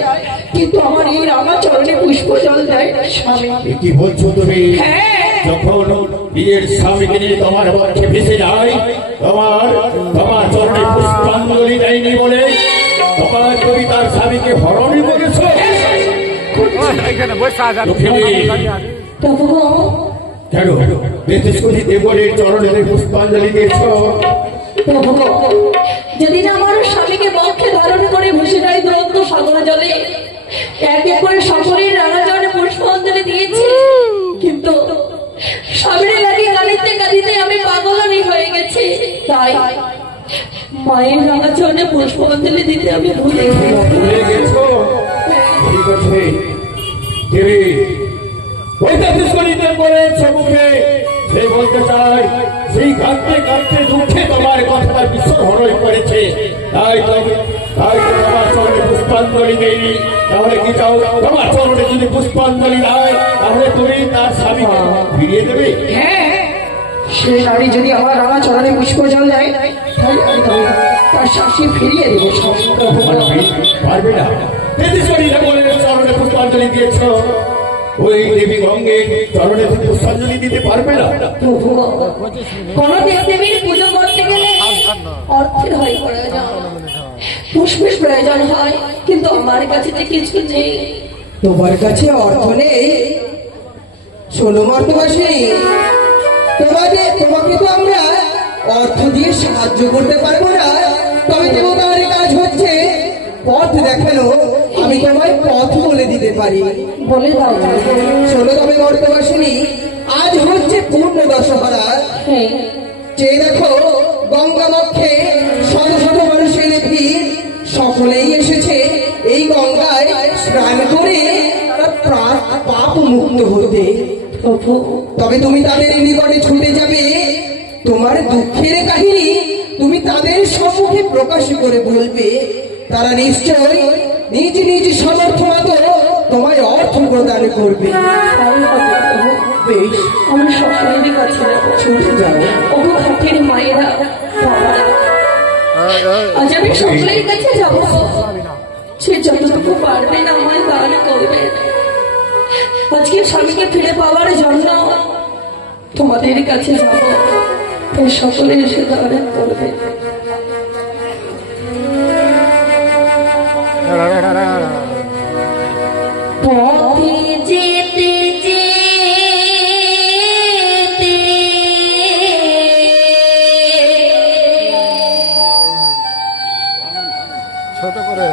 কিন্তু আমার এই রাঙা চরণে পুষ্প জল দেয় স্বামী। কি বলছো তুমি? যখন নিজের স্বামীকে নিয়ে তোমার পক্ষে ভেসে যায় তোমার চরণে পুষ্পাঞ্জলি দেয়নি বলে তোমার তুমি তার স্বামীকে হরণ করেছ। কেন বেতেশ্বরী দেবরের চরণে পুষ্পাঞ্জলি দিয়েছ? যদি না আমার স্বামীকে বক্ষে ধারণ করে ভেসে যায় দুরন্ত সাগর জলে এক এক করে সকলের রাঙা চরণে পুষ্পাঞ্জলি দিয়েছি কিন্তু স্বামীর লাগে কাঁদিতে কাঁদিতে আমি পাগলানি হয়ে গেছি তাই মায়ের রাঙা চরণে পুষ্পাঞ্জলি দিতে আমি ভুলে গেছ। ঠিক আছে দেবী ওই বেতেশ্বরী দেবরের সম্মুখে সেই বলতে চাই সেই কাঁদতে কাঁদতে দুঃখে তোমার কথাটা বিস্মরণ করেছে। তাই তো তোমার চরণে পুষ্পাঞ্জলি নেই। তাহলে কি চাও? তোমার চরণে যদি পুষ্পাঞ্জলি নাই তাহলে তুমি তার স্বামী ফিরিয়ে দেবে? হ্যাঁ, সে নারী যদি আমার রাঙা চরণে পুষ্প জল দেয় তাহলে আমি তার শাস্তি ফিরিয়ে দেবো। পারবে না। চরণে পুষ্পাঞ্জলি দিয়েছ, ওই দেবী গঙ্গের চরণে পুষ্পাঞ্জলি দিতে পারবে না। কোন দেবদেবীর পুজো করতে গেলে অর্থের হয় প্রয়োজন, পুষ্পের প্রয়োজন হয়, কিন্তু আমার কাছে যে কিছু নেই। তোমার কাছে অর্থ নেই? শোনো মর্তবাসী, তোমাকে তো আমরা অর্থ দিয়ে সাহায্য করতে পারবো না, তবে দেবতার কাজ হচ্ছে পথ দেখানো। আমি তোমায় পথ বলে দিতে পারি। বলে দাও। শোনো তবে মর্তবাসিনী, আজ হচ্ছে পূর্ণ দশহরা। হ্যাঁ, চেয়ে দেখো গঙ্গা বক্ষে শত শত মানুষের ভিড়, সকলেই এসেছে এই গঙ্গায় স্নান করে তারা পাপ মুক্ত হতে। তবে তুমি তাদের নিকটে ছুটে যাবে, তোমার দুঃখের কাহিনী তুমি তাদের সম্মুখে প্রকাশ করে বলবে। তারা নিশ্চয় নিজ নিজ সামর্থ্য মতো তোমায় অর্থ প্রদান করবে। বেশ, আমরা সকলের কাছে যাবো। ছুটে যাও। ওগো খাটের মায়েরা, বাবারা, আজ আমি সকলের কাছে যাবো। সে যতটুকু পারবেন আমায় দান করবেন। আজকে স্বামীকে ফিরে পাওয়ার জন্য তোমাদের কাছে যাবো, তাই সকলে এসে দান করবে। পথে যেতে যেতে ছোট করে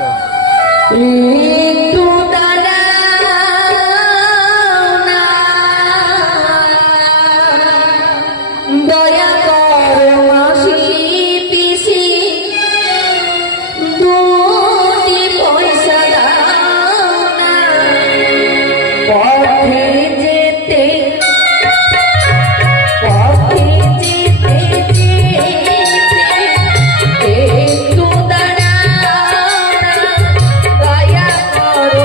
একটু দাঁড়াও না, দয়া কর মাসি পিসি, দুটি পয়সা দাও না। পথে যেতে একটু দাঁড়াও না, দয়া করো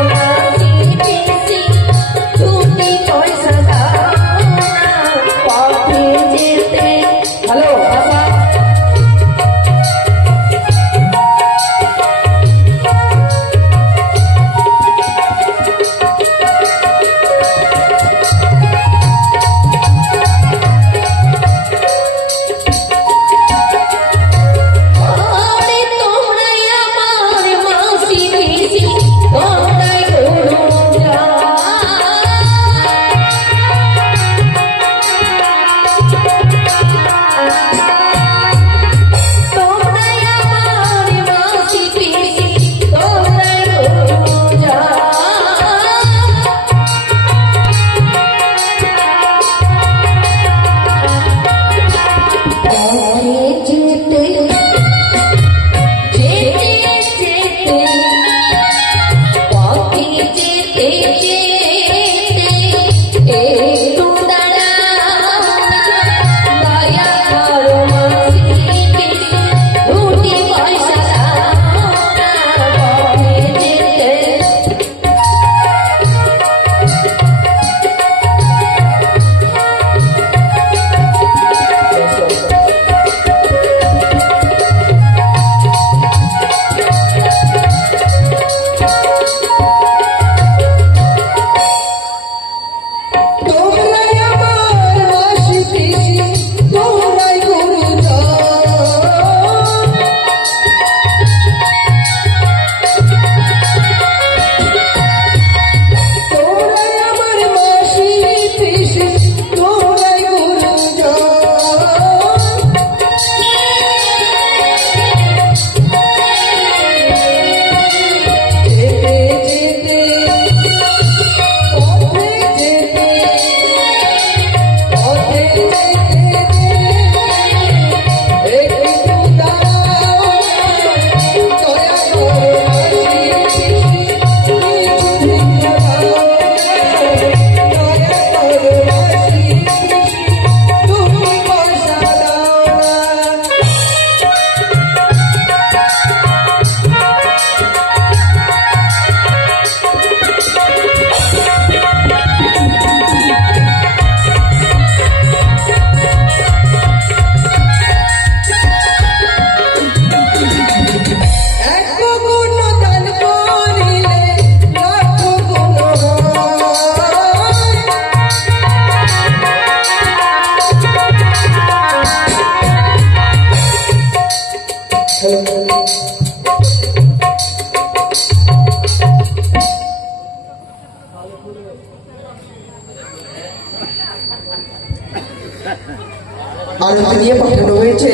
আরতি নিয়ে পাঠানো হয়েছে।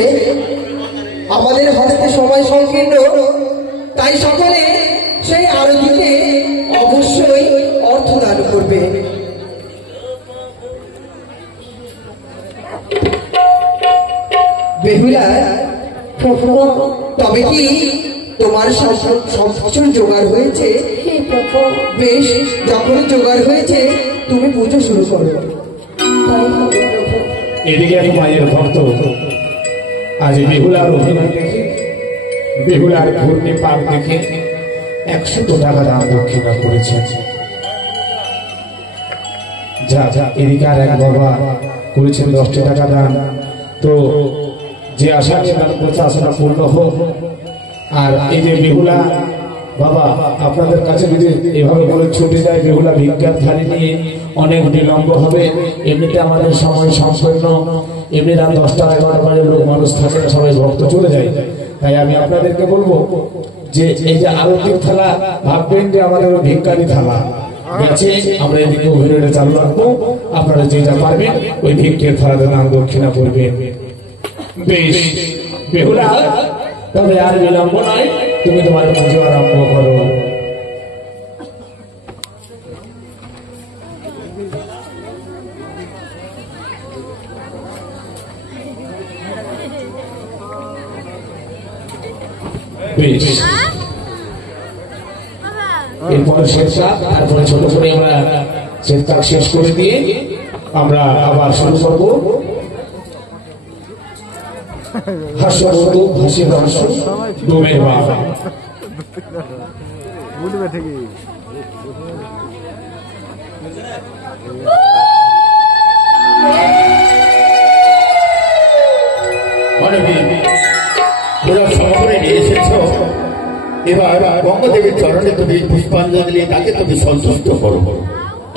আমাদের হস্তে সময় সংকীর্ণ, তাই সকলে সেই আরতিতে অবশ্যই অর্থ দান করবে। বেহুলা, তবে কি তোমার সব ফসল জোগাড় হয়েছে? বেশ, যখন জোগাড় হয়েছে তুমি পুজো শুরু করো। এদিকে এক মায়ের ভক্ত আজ বেহুলার অভিনয় দেখে, বেহুলার ঘূর্ণি পাক দেখে 100 টাকা দান দক্ষিণা করেছে। যা যা এদিকে আর এক বাবা করেছেন 10 টাকা দান। তো যে আশা নিয়ে দান করছে আশাটা পূর্ণ হোক। আর এই যে বেহুলা বাবা, আপনাদের কাছে যদি এভাবে বলে ছুটে যায় বেহুলা ভিক্ষার থালি নিয়ে অনেক বিলম্ব হবে। এমনিতে আমাদের সময় সম্পূর্ণ, এমনি রাত 10টা 11টার লোক মানুষ থাকে, সবাই ভক্ত চলে যায়। তাই আমি আপনাদেরকে বলবো যে এই যে আরতির থালা ভাববেন যে আমাদের ভিক্ষারি থালা বেঁচে আমরা এদিকে অভিনয়টা চালু রাখবো। আপনারা যে যা পারবেন ওই ভিক্ষের থালাতে নাম দক্ষিণা করবেন। বেশ বেহুলা, তবে আর বিলম্ব নয়, তুমি তোমার পুজো আরম্ভ করো। বেশ, এরপরে শেষকাপ, তারপরে ছোট করে আমরা শেষকাপ শেষ করে দিয়ে আমরা আবার শুরু করবো হাস্যবন্ধু হাসি হাস্য ডোমের বাবা। বুঝবে ঠিকই। শহরে নিয়ে এসেছ, এবার বঙ্গদেবীর চরণে তুমি পুষ্পাঞ্জলি দিয়ে তাকে তুমি সন্তুষ্ট করো।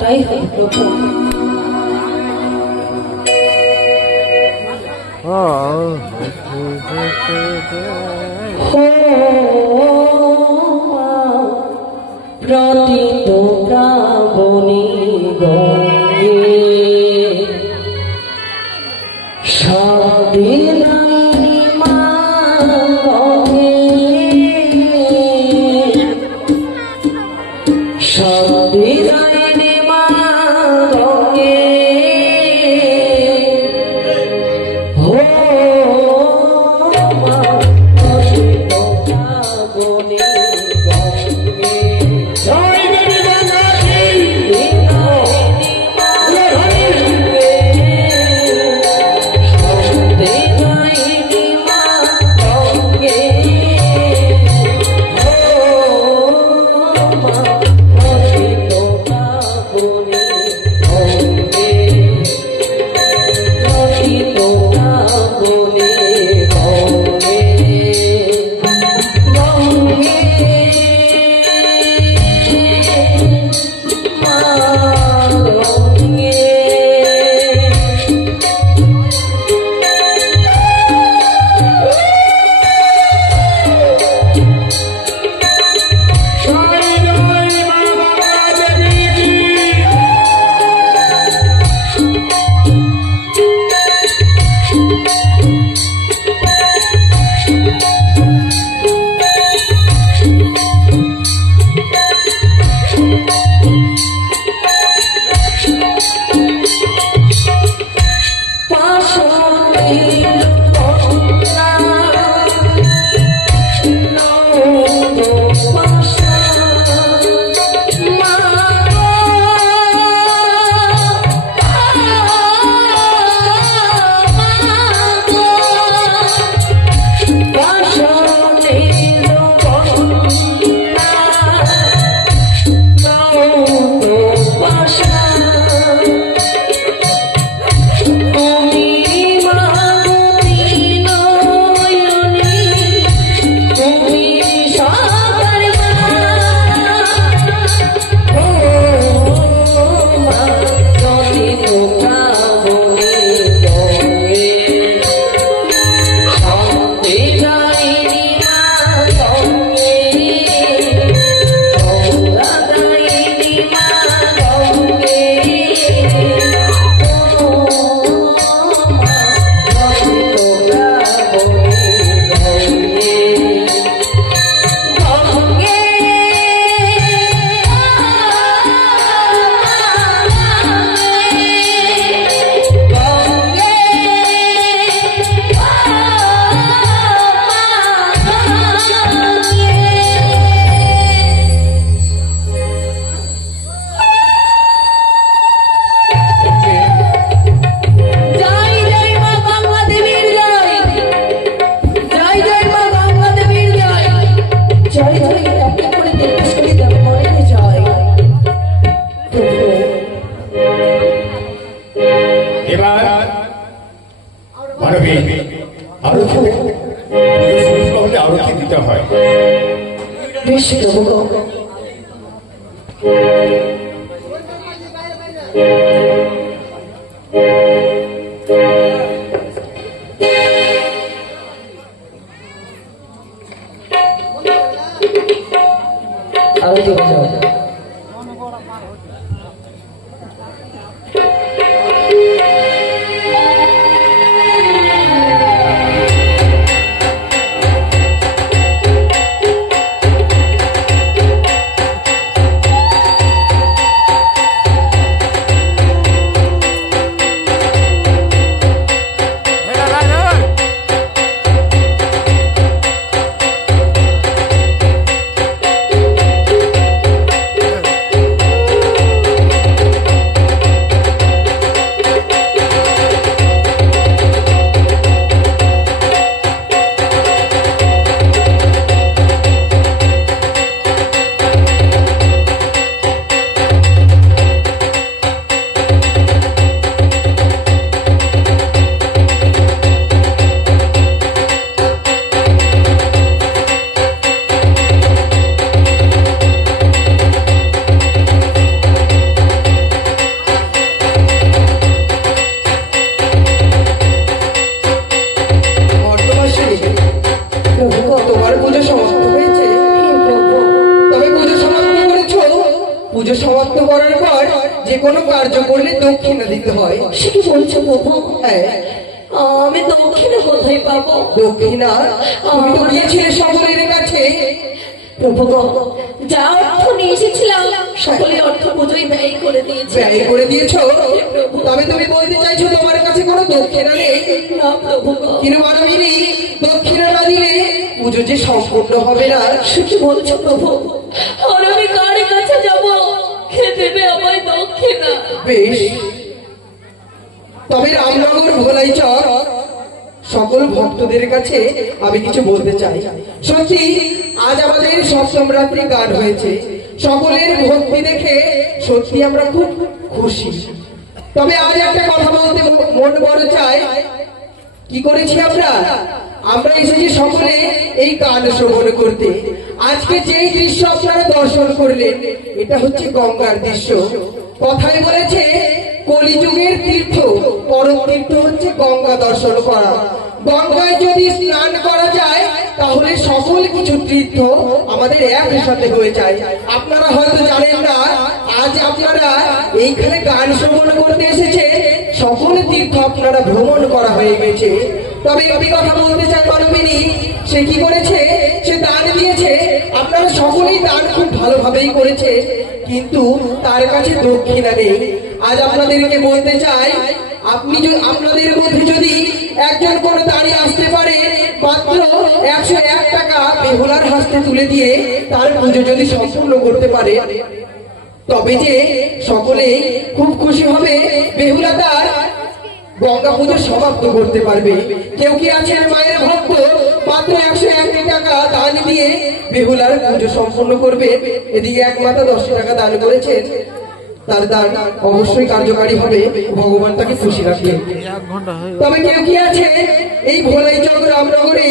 তাই হয় প্রভু। প্রতীত প্রাবণী গঙ্গে শান্তি দায়িনী মা গঙ্গে, শান্তি দায়িনী মা গঙ্গে। জয় জয় আরো জোরে যাওয়া যায়। পুজো সমাপ্ত করার পর যে কোনো কার্য করলে দক্ষিণা দিতে হয়। সে কি বলছো প্রভু? হ্যাঁ, আমি দক্ষিণা কোথায় পাবো? দক্ষিণা তুমি তো গিয়েছিলে সকলের কাছে। প্রভু গো, যা অর্থ নিয়ে এসেছিলাম সকলে অর্থ পুজোয় ব্যয় করে দিয়েছে। ব্যয় করে দিয়েছো? তবে তুমি বলতে চাইছো তোমার কাছে কোনো দক্ষিণা নেই? না প্রভু গো। কিন্তু মানবিনী, দক্ষিণা না দিলে পুজো যে সম্পূর্ণ হবে না। সে কি বলছো প্রভু? আর আমি কার কাছে যাবো? কে দেবে আমায় দক্ষিণা? বেশ, তবে রামনগর ভোলাই চক সকল ভক্তদের কাছে আমি কিছু বলতে চাই। সত্যি আজ আমাদের সপ্তম রাত্রি গান হয়েছে, সকলের ভক্তি দেখে সত্যি আমরা খুব খুশি। তবে আজ একটা কথা বলতে মন বড় চায়। কি করেছি আমরা? আমরা এসেছি সকলে এই গান শ্রবণ করতে। আজকে যেই দৃশ্য আপনারা দর্শন করলেন, এটা হচ্ছে গঙ্গার দৃশ্য। কথায় বলেছে কলিযুগের তীর্থ, পরম তীর্থ হচ্ছে গঙ্গা দর্শন করা। গঙ্গায় যদি স্নান করা যায় তাহলে সকল কিছু তীর্থ আমাদের একসাথে হয়ে যায়। আপনারা হয়তো জানেন না, আজ আপনারা এইখানে গান শ্রবণ করতে এসেছে, সকল তীর্থ আপনারা ভ্রমণ করা হয়ে গেছে। তবে একটি কথা বলতে চাই মানবিনী, সে কি করেছে? সে দান দিয়েছে। আপনারা সকলেই দান খুব ভালোভাবেই করেছে, কিন্তু তার কাছে দক্ষিণা নেই। আজ আপনাদেরকে বলতে চাই, আপনাদের মধ্যে যদি একজন কোনো দাঁড়িয়ে আসতে পারে, মাত্র 101 টাকা বেহুলার হাতে তুলে দিয়ে তার পুজো যদি সম্পূর্ণ করতে পারে, তবে যে সকলে খুব খুশি হবে। বেহুলা তার গঙ্গা পুজো সমাপ্ত করতে পারবে। কেউ কি আছেন মায়ের ভক্ত, মাত্র 101 টাকা দান দিয়ে বেহুলার পুজো সম্পূর্ণ করবে? এদিকে এক মাতা 10 টাকা দান করেছেন, তার দান অবশ্যই কার্যকারী হবে, ভগবান তাকে খুশি রাখবে। তবে কেউ কি আছে এই ভোলাই চক রামনগরে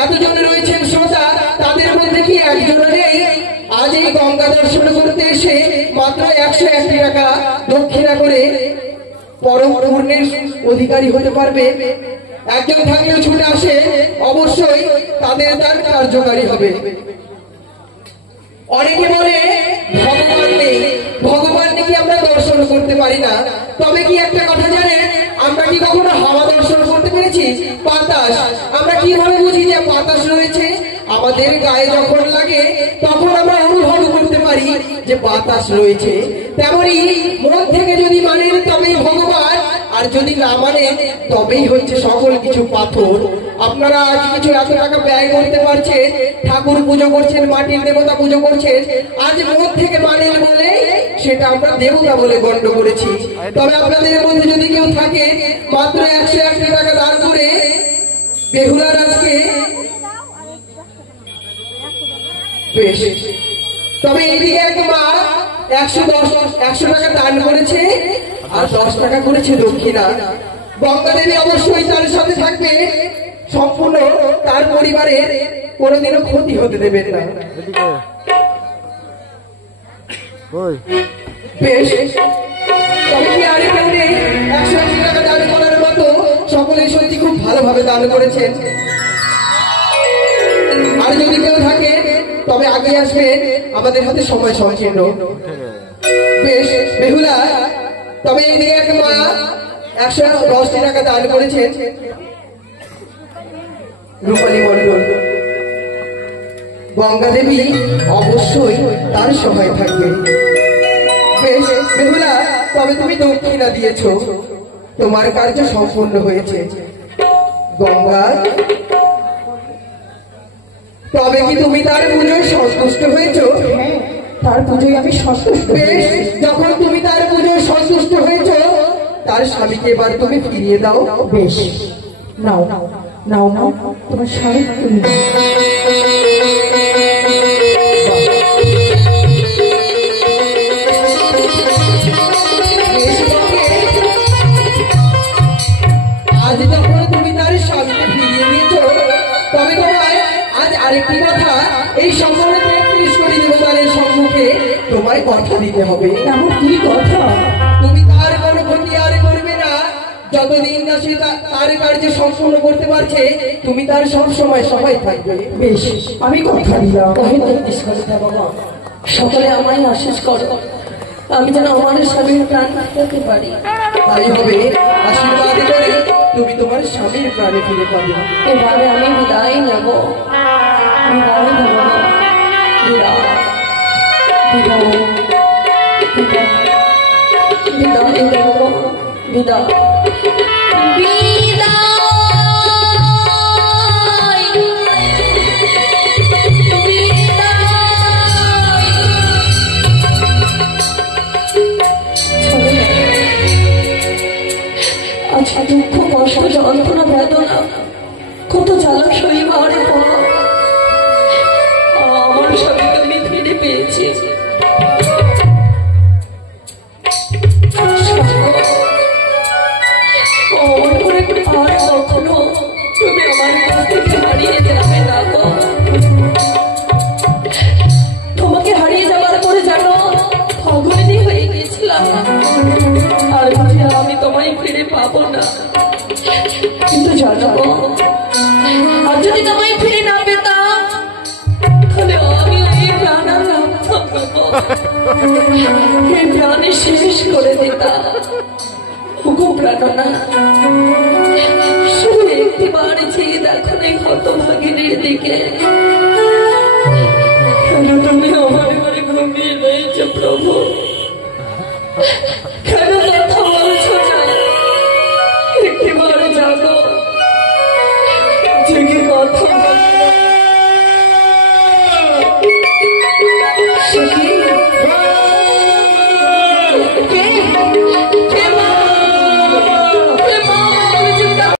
এতজন রয়েছেন শ্রোতা, তাদের মধ্যে কি একজন নেই আজ এই গঙ্গা দর্শন করতে এসে মাত্র 101 টাকা দক্ষিণা করে পরম পূর্ণের অধিকারী হতে পারবে? একজন থাকলেও ছুটে আসে, অবশ্যই তাদের দান কার্যকারী হবে। অনেকে বলে ভগবান নেই, ভগবান নাকি আমরা দর্শন করতে পারি না। তবে কি একটা কথা জানেন, আমরা কি কখনো হাওয়া দর্শন করতে পেরেছি? বাতাস আমরা কিভাবে বুঝি যে বাতাস রয়েছে? আমাদের গায়ে যখন লাগে তখন আমরা অনুভব করতে পারি যে বাতাস রয়েছে। তেমনি মন থেকে যদি মানেন তবেই ভগবান, আর যদি না মানেন তবেই হচ্ছে সকল কিছু পাথর। আপনারা আজ কিছু 100 টাকা ব্যয় করতে পারছেন, ঠাকুর পুজো করছেন, মাটির দেবতা পুজো করছেন, আজ মন থেকে মানেন বলে সেটা আমরা দেবতা বলে গণ্য করেছি। তবে আপনাদের মধ্যে যদি কেউ থাকে মাত্র 101 টাকা দান করে বেহুলার আজকে বেশ, তবে এইদিকে এক মা 100 টাকা দান করেছে আর 10 টাকা করেছে দক্ষিণা। গঙ্গা দেবী অবশ্যই তার সাথে থাকবে, সম্পূর্ণ তার পরিবারের কোনোদিনও ক্ষতি হতে দেবেন না। বেশ, তবে কি আর কেউ নেই 180 টাকা দান করার মতো? সকলেই সত্যি খুব ভালোভাবে দান করেছেন। আর যদি কেউ থাকে তবে আগে আসবে, আমাদের হাতে সময় সংকীর্ণ। বেশ বেহুলা, তবে এই দিকে একটা মা 110 টাকা দান করেছেন। রূপালী মন্ডল, গঙ্গা দেবী অবশ্যই তার সহায় থাকবে। বেশ বেহুলা, তবে তুমি দক্ষিণা দিয়েছ, তোমার কার্য সম্পূর্ণ হয়েছে। গঙ্গা, তবে কি তুমি তার পুজোয় সন্তুষ্ট হয়েছ? তার পুজোয় আমি সন্তুষ্ট। বেশ, যখন তুমি তার পুজোয় সন্তুষ্ট হয়েছ, তার স্বামীকে এবার তুমি ফিরিয়ে দাও। বেশ, নাও নাও নাও নাও, তোমার স্বামী তুমি নাও। আজ যখন তুমি তার স্বামীকে ফিরিয়ে দিয়েছ, তবে তোমায় আজ আরেকটি কথা এই সম্মানিত 31 কোটি দেবতাদের সম্মুখে তোমায় কথা দিতে হবে। এমন কি কথা? তুমি তার কোনো ক্ষতি আর করবে না। যতদিন না সে তার কার্য সম্পূর্ণ করতে পারছে, তুমি তার সব সময় সহায় থাকবে। বেশ, আমি কথা দিলাম। বাবা, সকলে আমায় আশীষ করো, আমি যেন আমার স্বামীর প্রাণ বাঁচাতে পারি। তাই হবে, আশীর্বাদ করে তুমি তোমার স্বামীর প্রাণে ফিরে পাবে। এবারে আমি বিদায় নেব, বিদায় নেব, বিদায় বিদায় বিদায় বিদায় নেব, বিদায় আচ্ছা, দুঃখ কষ্ট যন্ত্রণা বেদনা কত জ্বালা সইবার পর আমার স্বামীকে আমি ফিরে পেয়েছি। আর কখনো তুমি আমার কাছ থেকে হারিয়ে যাবে না গো। তোমাকে হারিয়ে যাবার পরে জানো অগ্রণী হয়ে গেছিলাম, আর আমি তোমায় ফিরে পাবো না। কিন্তু জানো, আর যদি তোমায় ফিরে না পেতাম, তাহলে আমি এই প্রাণ আর রাখতাম না, এই প্রাণে শেষ করে দিতাম। হুকু প্রাণনা, শুধু একটিবার চেয়ে দেখো এই হতভাগিনীর দিকে। কেন তুমি আমার ঘরে ঘুমিয়ে রয়েছ প্রভু? কেন কথা বলছো না? একটিবার জানো, জেগে কথা বলো।